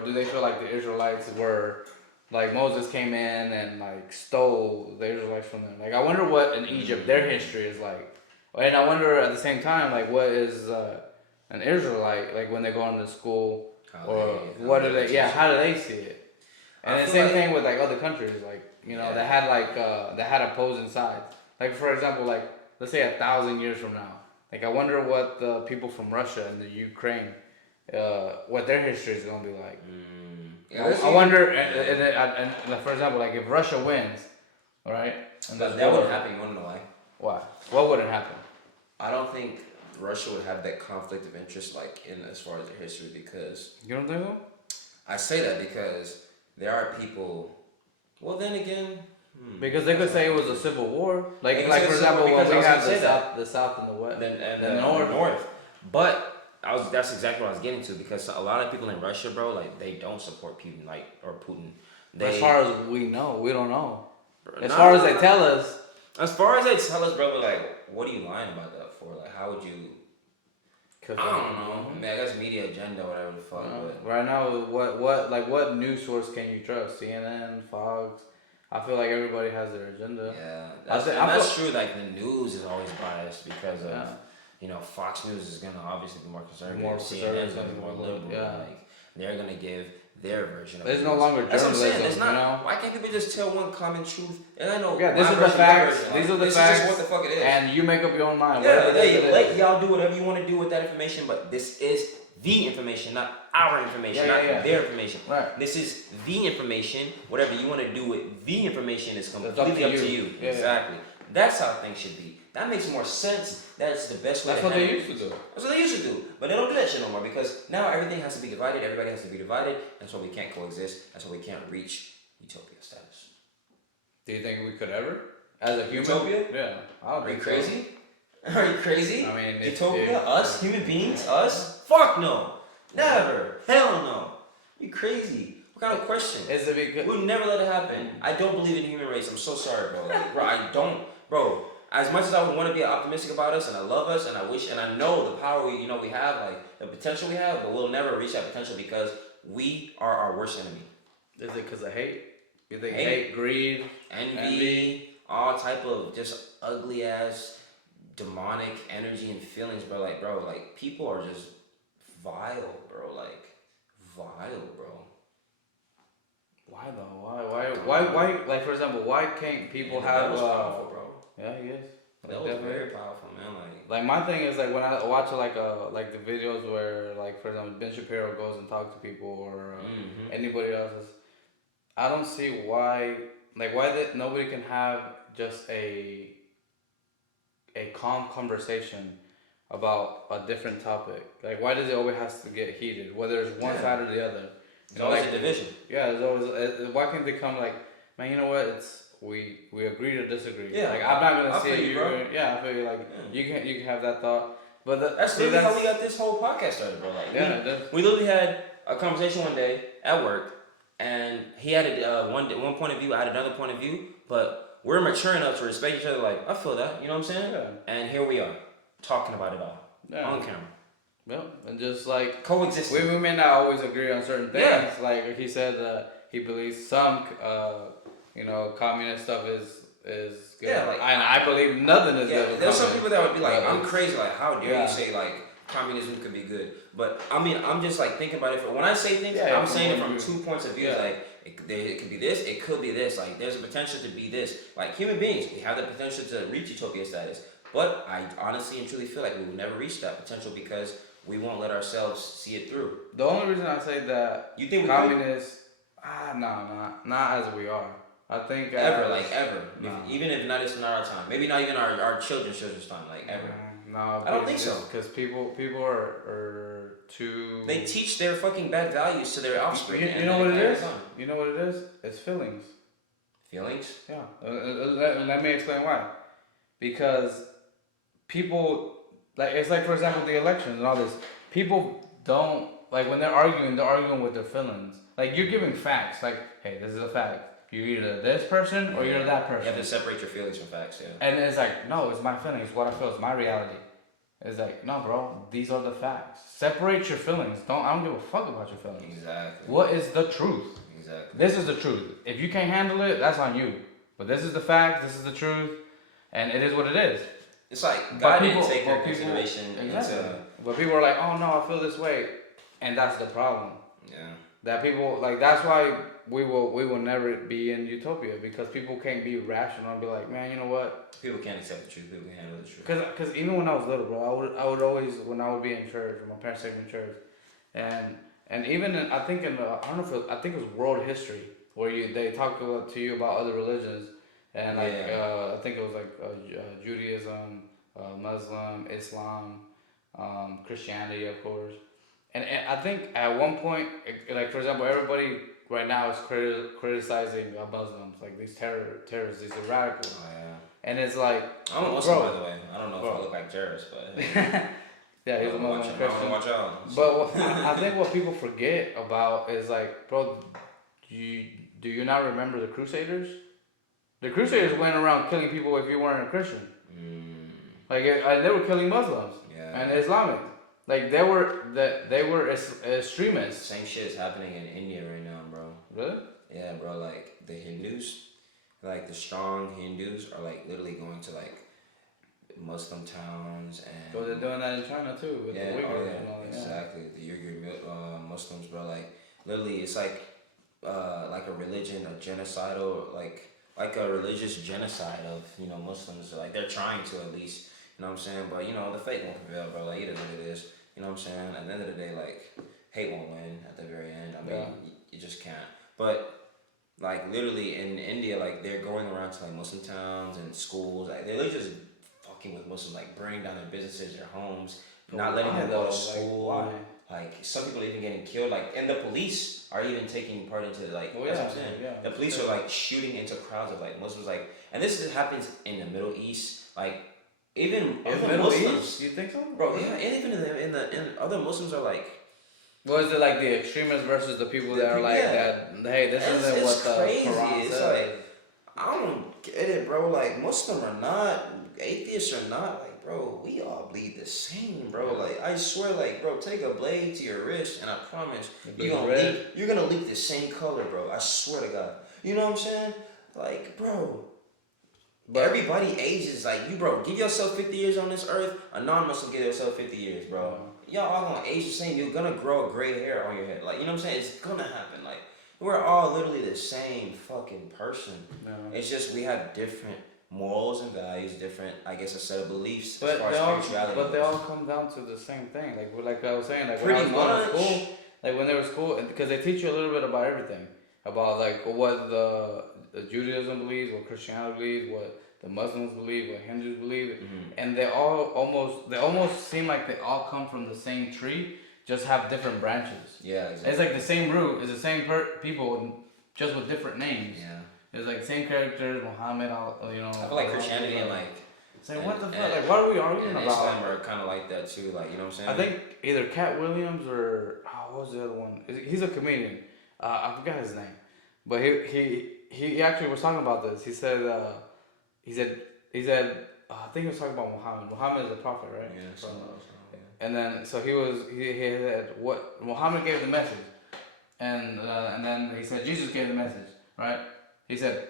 do they feel like the Israelites were like Moses came in and like stole the Israelites from them? Like I wonder what in Egypt their history is like, and I wonder at the same time like what is an Israelite like when they go into school how do they see it? And the same thing with like other countries like that had opposing sides. Like for example, like let's say 1,000 years from now, like I wonder what the people from Russia and the Ukraine, what their history is gonna be like. I wonder, and for example, like if Russia wins, right? And that wouldn't happen. You wanna know why? Why? What wouldn't happen? I don't think Russia would have that conflict of interest like in as far as their history because. You don't think so? I say that because there are people. Well, then again. Because they could say it was a civil war, like for example, when we have the south and the west, and the north. But that's exactly what I was getting to because a lot of people in Russia, bro, like they don't support Putin, Putin. As far as we know, we don't know. As far as they tell us, bro, like what are you lying about that for? Like how would you? I don't know. Man, that's media agenda, whatever the fuck. Right now, what news source can you trust? CNN, Fox. I feel like everybody has their agenda. Yeah, that's true. Like the news is always biased because of, Fox News is gonna obviously be more conservative. CNN is gonna be more liberal. Yeah. Like they're gonna give their version of it. There's no longer journalism. It's not. Why can't people just tell one common truth? And I know. Yeah, this is the facts. These are the facts. This is what the fuck it is. And you make up your own mind. Yeah, y'all do whatever you want to do with that information, but this is the information, not our information, not their information. Right. This is the information. Whatever you want to do with the information is completely up to you. Yeah, exactly. That's how things should be. That makes more sense. That's the best way. That's what they used to do. That's what they used to do. But they don't do that shit no more because now everything has to be divided. Everybody has to be divided. That's why we can't coexist. That's why we can't reach utopia status. Do you think we could ever? As a human? Utopia? Yeah. Are you crazy? Are you crazy? I mean, Utopia? Us? Human beings? Us? Fuck no. Never. Hell no. You crazy. What kind of question? It's a big. We'll never let it happen. I don't believe in the human race. I'm so sorry, bro. Like, bro, I don't. Bro, as much as I would want to be optimistic about us, and I love us, and I wish, and I know the power we have, like the potential we have, but we'll never reach that potential because we are our worst enemy. Is it because of hate? You think hate, greed, envy, all type of just ugly ass demonic energy and feelings, bro. Like, bro, like people are just vile, bro. Like vile, bro. Why though? Why? Like for example, why can't people have? That was powerful, bro. Yeah, he is. That was very powerful, man. Like my thing is like when I watch like the videos where like for example Ben Shapiro goes and talks to people or anybody else's, I don't see why that nobody can have just a calm conversation about a different topic. Like why does it always has to get heated? Whether it's one side or the other. There's always a division. Yeah, there's always. Why can't they come like, man? You know what? It's we agree to disagree. Yeah, like I'm not gonna say you, bro. Yeah, I feel you. Like you can have that thought, but that's literally how we got this whole podcast started, bro. Like we literally had a conversation one day at work, and he had one point of view, I had another point of view, but we're mature enough to respect each other. Like I feel that, you know what I'm saying? Yeah. And here we are, talking about it all on camera. Yeah, and just like coexisting. We may not always agree on certain things. Yeah. Like he said, he believes some, communist stuff is good. Yeah, and I believe nothing is good. There's some people that would be like, I'm crazy. Like, how dare you say like communism could be good? But I mean, I'm just like thinking about it. When I say things, I'm saying it from 2 points of view. Like it could be this, it could be this. Like there's a potential to be this. Like human beings, we have the potential to reach utopia status. But I honestly and truly feel like we will never reach that potential because we won't let ourselves see it through. The only reason I say that you think communists, not as we are. I think ever. Even if not, it's not our time. Maybe not even our children's time. Like ever. No, I don't think so. Because people are too. They teach their fucking bad values to their offspring. You know what it is? You know what it is? It's feelings. Feelings? Yeah. Let me explain why. Because people. Like it's like for example the elections and all this. People don't like when they're arguing with their feelings. Like you're giving facts. Like, hey, this is a fact. You're either this person or you're that person. You have to separate your feelings from facts, yeah. And it's like, no, it's my feelings. What I feel is my reality. It's like, no, bro, these are the facts. Separate your feelings. I don't give a fuck about your feelings. Exactly. What is the truth? Exactly. This is the truth. If you can't handle it, that's on you. But this is the fact. This is the truth, and it is what it is. It's like God didn't take their consideration into. But people are like, oh no, I feel this way, and that's the problem. Yeah. That people like that's why we will never be in utopia because people can't be rational and be like, man, you know what? People can't accept the truth. People can't handle the truth. Because even when I was little, bro, I would always when I would be in church, my parents take me to church, and even I think it was world history where they talk to you about other religions. And I think it was like Judaism, Muslim, Islam, Christianity, of course. And I think at one point, like for example, everybody right now is criticizing Muslims, like these terrorists, these are radicals. Oh, yeah. And it's like, I'm a Muslim, by the way. I don't know if I look like terrorists, but yeah, he's a Muslim Christian. Watch out. But I think what people forget about is like, bro, do you not remember the Crusaders? The Crusaders went around killing people if you weren't a Christian. Like they were killing Muslims and Islamics. Like they were extremists. Same shit is happening in India right now, bro. Really? Yeah, bro. Like the Hindus, like the strong Hindus are like literally going to like Muslim towns and. So they're doing that in China too. With the Uyghurs and all that. Exactly. The Uyghur Muslims, bro. Like literally, it's like a religion, a genocidal like a religious genocide of, Muslims. Like, they're trying to at least, you know what I'm saying? But, the fate won't prevail, bro. Like, it is what it is. You know what I'm saying? At the end of the day, like, hate won't win at the very end. I mean, you just can't. But, like, literally in India, like, they're going around to, like, Muslim towns and schools. Like, they're literally just fucking with Muslims, like, burning down their businesses, their homes, not letting them go to school. Like, why? Like, some people are even getting killed. Like, and the police are even taking part into, like, that's what I'm saying. Yeah. The police are, like, shooting into crowds of, like, Muslims. Like, and this happens in the Middle East. Like, even In other Middle Muslims, East, you think so, bro. Yeah, and even in other Muslims are like. What is it like the extremists versus the people that are like that? Hey, this isn't what It's the crazy. Quran It's says. like I don't get it, bro. Like Muslim or not, atheists or not, like bro, we all bleed the same, bro. Like I swear, like bro, take a blade to your wrist, and I promise you're gonna leak the same color, bro. I swear to God. You know what I'm saying? Like, bro. But everybody ages like you, bro. Give yourself 50 years on this earth. A non-Muslim give yourself 50 years, bro. Y'all all gonna age the same. You're gonna grow a gray hair on your head. Like, you know what I'm saying? It's gonna happen. Like, we're all literally the same fucking person. No. It's just we have different morals and values, different, I guess, a set of beliefs as far as spirituality. But they all come down to the same thing. Like I was saying, like when I was going to school, like when they were school, because they teach you a little bit about everything. About like what the Judaism believes, what Christianity believes, what the Muslims believe, what Hindus believe, and they almost seem like they all come from the same tree, just have different branches. Yeah, exactly. It's like the same root, it's the same people, just with different names. Yeah. It's like the same characters, Muhammad, you know. I feel like Christianity and like. It's like what the fuck? Like what are we arguing about? Islam are kind of like that too. Like you know what I'm saying? I think either Cat Williams or what was the other one? He's a comedian. I forgot his name, but he actually was talking about this. He said I think he was talking about Muhammad. Muhammad is a prophet, right? Yeah. And then so he said what Muhammad gave the message, and then he said Jesus gave the message, right? He said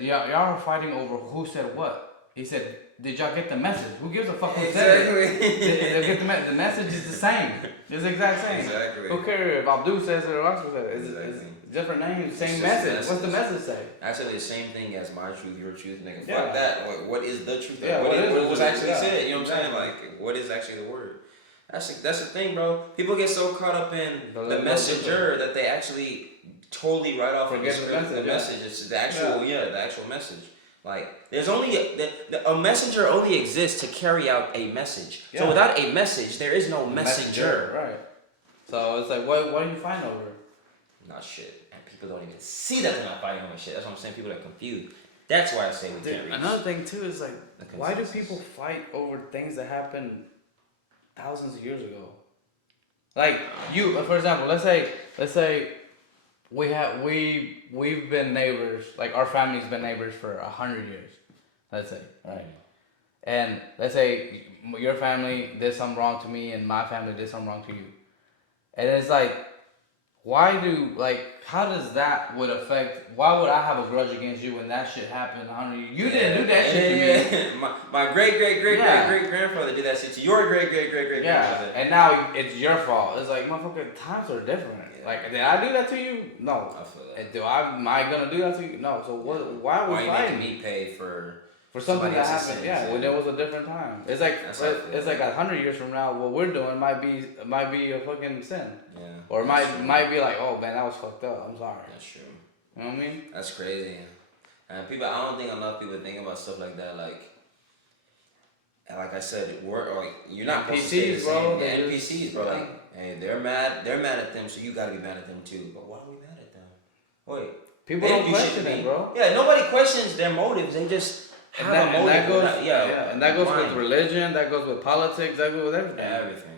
y'all are fighting over who said what. He said, did y'all get the message? Who gives a fuck who said it? They get the message is the same. It's the exact same. Exactly. Who cares if Abdul says it or Oscar says it? It's different names, same message. What's the message say? Actually, the same thing as my truth, your truth, nigga. Yeah. Fuck that. What is the truth? Yeah, what was actually said? You know what I'm saying? Like, what is actually the word? That's the thing, bro. People get so caught up in the messenger that they actually totally write off forget the message. It's the actual, the actual message. Like, there's only a messenger only exists to carry out a message. Yeah. So without a message, there is no messenger. Right. So it's like, what do you find over? Not shit. And people don't even see that they're not fighting over shit. That's what I'm saying. People are confused. That's why I say we can't reach. Another thing too is like, why do people fight over things that happened thousands of years ago? Like for example, let's say we've been neighbors, like our family's been neighbors for 100 years, let's say, right? And let's say your family did something wrong to me and my family did something wrong to you. And it's like, how does that would affect, why would I have a grudge against you when that shit happened 100 years? You didn't do that shit to me. My great grandfather did that shit to your great grandfather. Yeah, and now it's your fault. It's like, motherfucker, times are different. Yeah. Like, did I do that to you? No. I feel that. Am I gonna do that to you? No. So why are we fighting? Making me pay for something that happened? Yeah, when there was a different time. It's like it's like 100 years from now, what we're doing might be a fucking sin. Yeah. Or might be like, oh man, that was fucked up. I'm sorry. That's true. You know what I mean? That's crazy. And I don't think enough people think about stuff like that. Like I said, you're not supposed to say the same. NPCs, bro. Like, hey, they're mad at them, so you gotta be mad at them too. But why are we mad at them? Wait. People don't question it, bro. Yeah, nobody questions their motives. They just have a motive. And that goes with religion. That goes with politics. That goes with everything. Everything.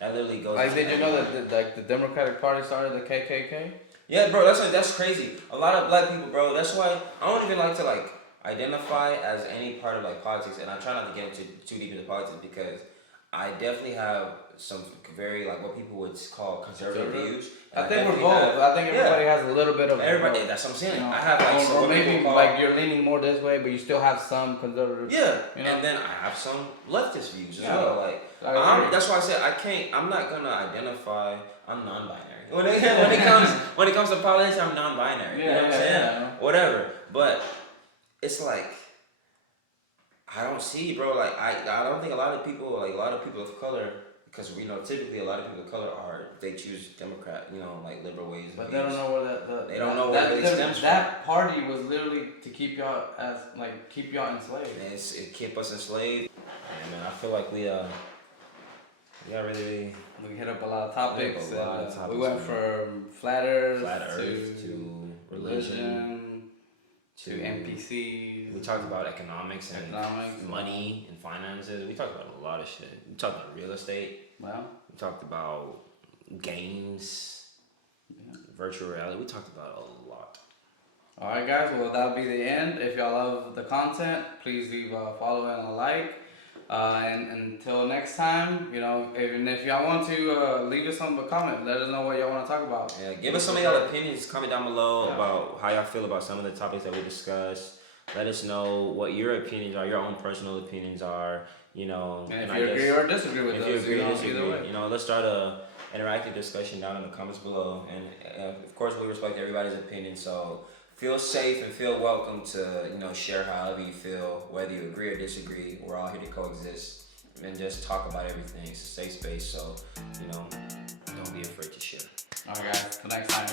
That literally goes. Like, did you know that the Democratic Party started the KKK? Yeah, bro. That's crazy. A lot of black people, bro. That's why I don't even like to identify as any part of politics, and I try not to get into too deep into politics because I definitely have some very what people would call conservative views. I think we're both. I think everybody has a little bit of everybody. That's what I'm saying. You know, I have or maybe you're leaning more this way, but you still have some conservative. Yeah, you know? And then I have some leftist views as well. That's why I said I'm not gonna identify. I'm non-binary. When it comes to politics, I'm non-binary. You know what I'm saying? Yeah. Whatever. But it's like I don't see, bro. I don't think a lot of people of color, because we know typically a lot of people of color they choose Democrat, liberal ways. But they don't know where they don't know where it really stems from. That party was literally to keep y'all enslaved. It kept us enslaved. And man, I feel like we hit up a lot of topics. We went from flat Earth to religion to NPCs. We talked about economics and Economics. money and finances. We talked about a lot of shit. We talked about real estate. Well, We talked about games, virtual reality. We talked about a lot. alright guys, well that'll be the end. If y'all love the content, please leave a follow and a like. And until next time, you know, if y'all want to leave us a comment, let us know what y'all want to talk about. Yeah, give us some of y'all opinions. Comment down below about how y'all feel about some of the topics that we discussed. Let us know what your opinions are, your own personal opinions are. You know, and if you agree or disagree with us, if you agree or disagree, either way. you know, let's start a interactive discussion down in the comments below. And of course, we respect everybody's opinion. So feel safe and feel welcome to, you know, share however you feel, whether you agree or disagree. We're all here to coexist and just talk about everything. It's a safe space, so, you know, don't be afraid to share. Alright guys, till next time.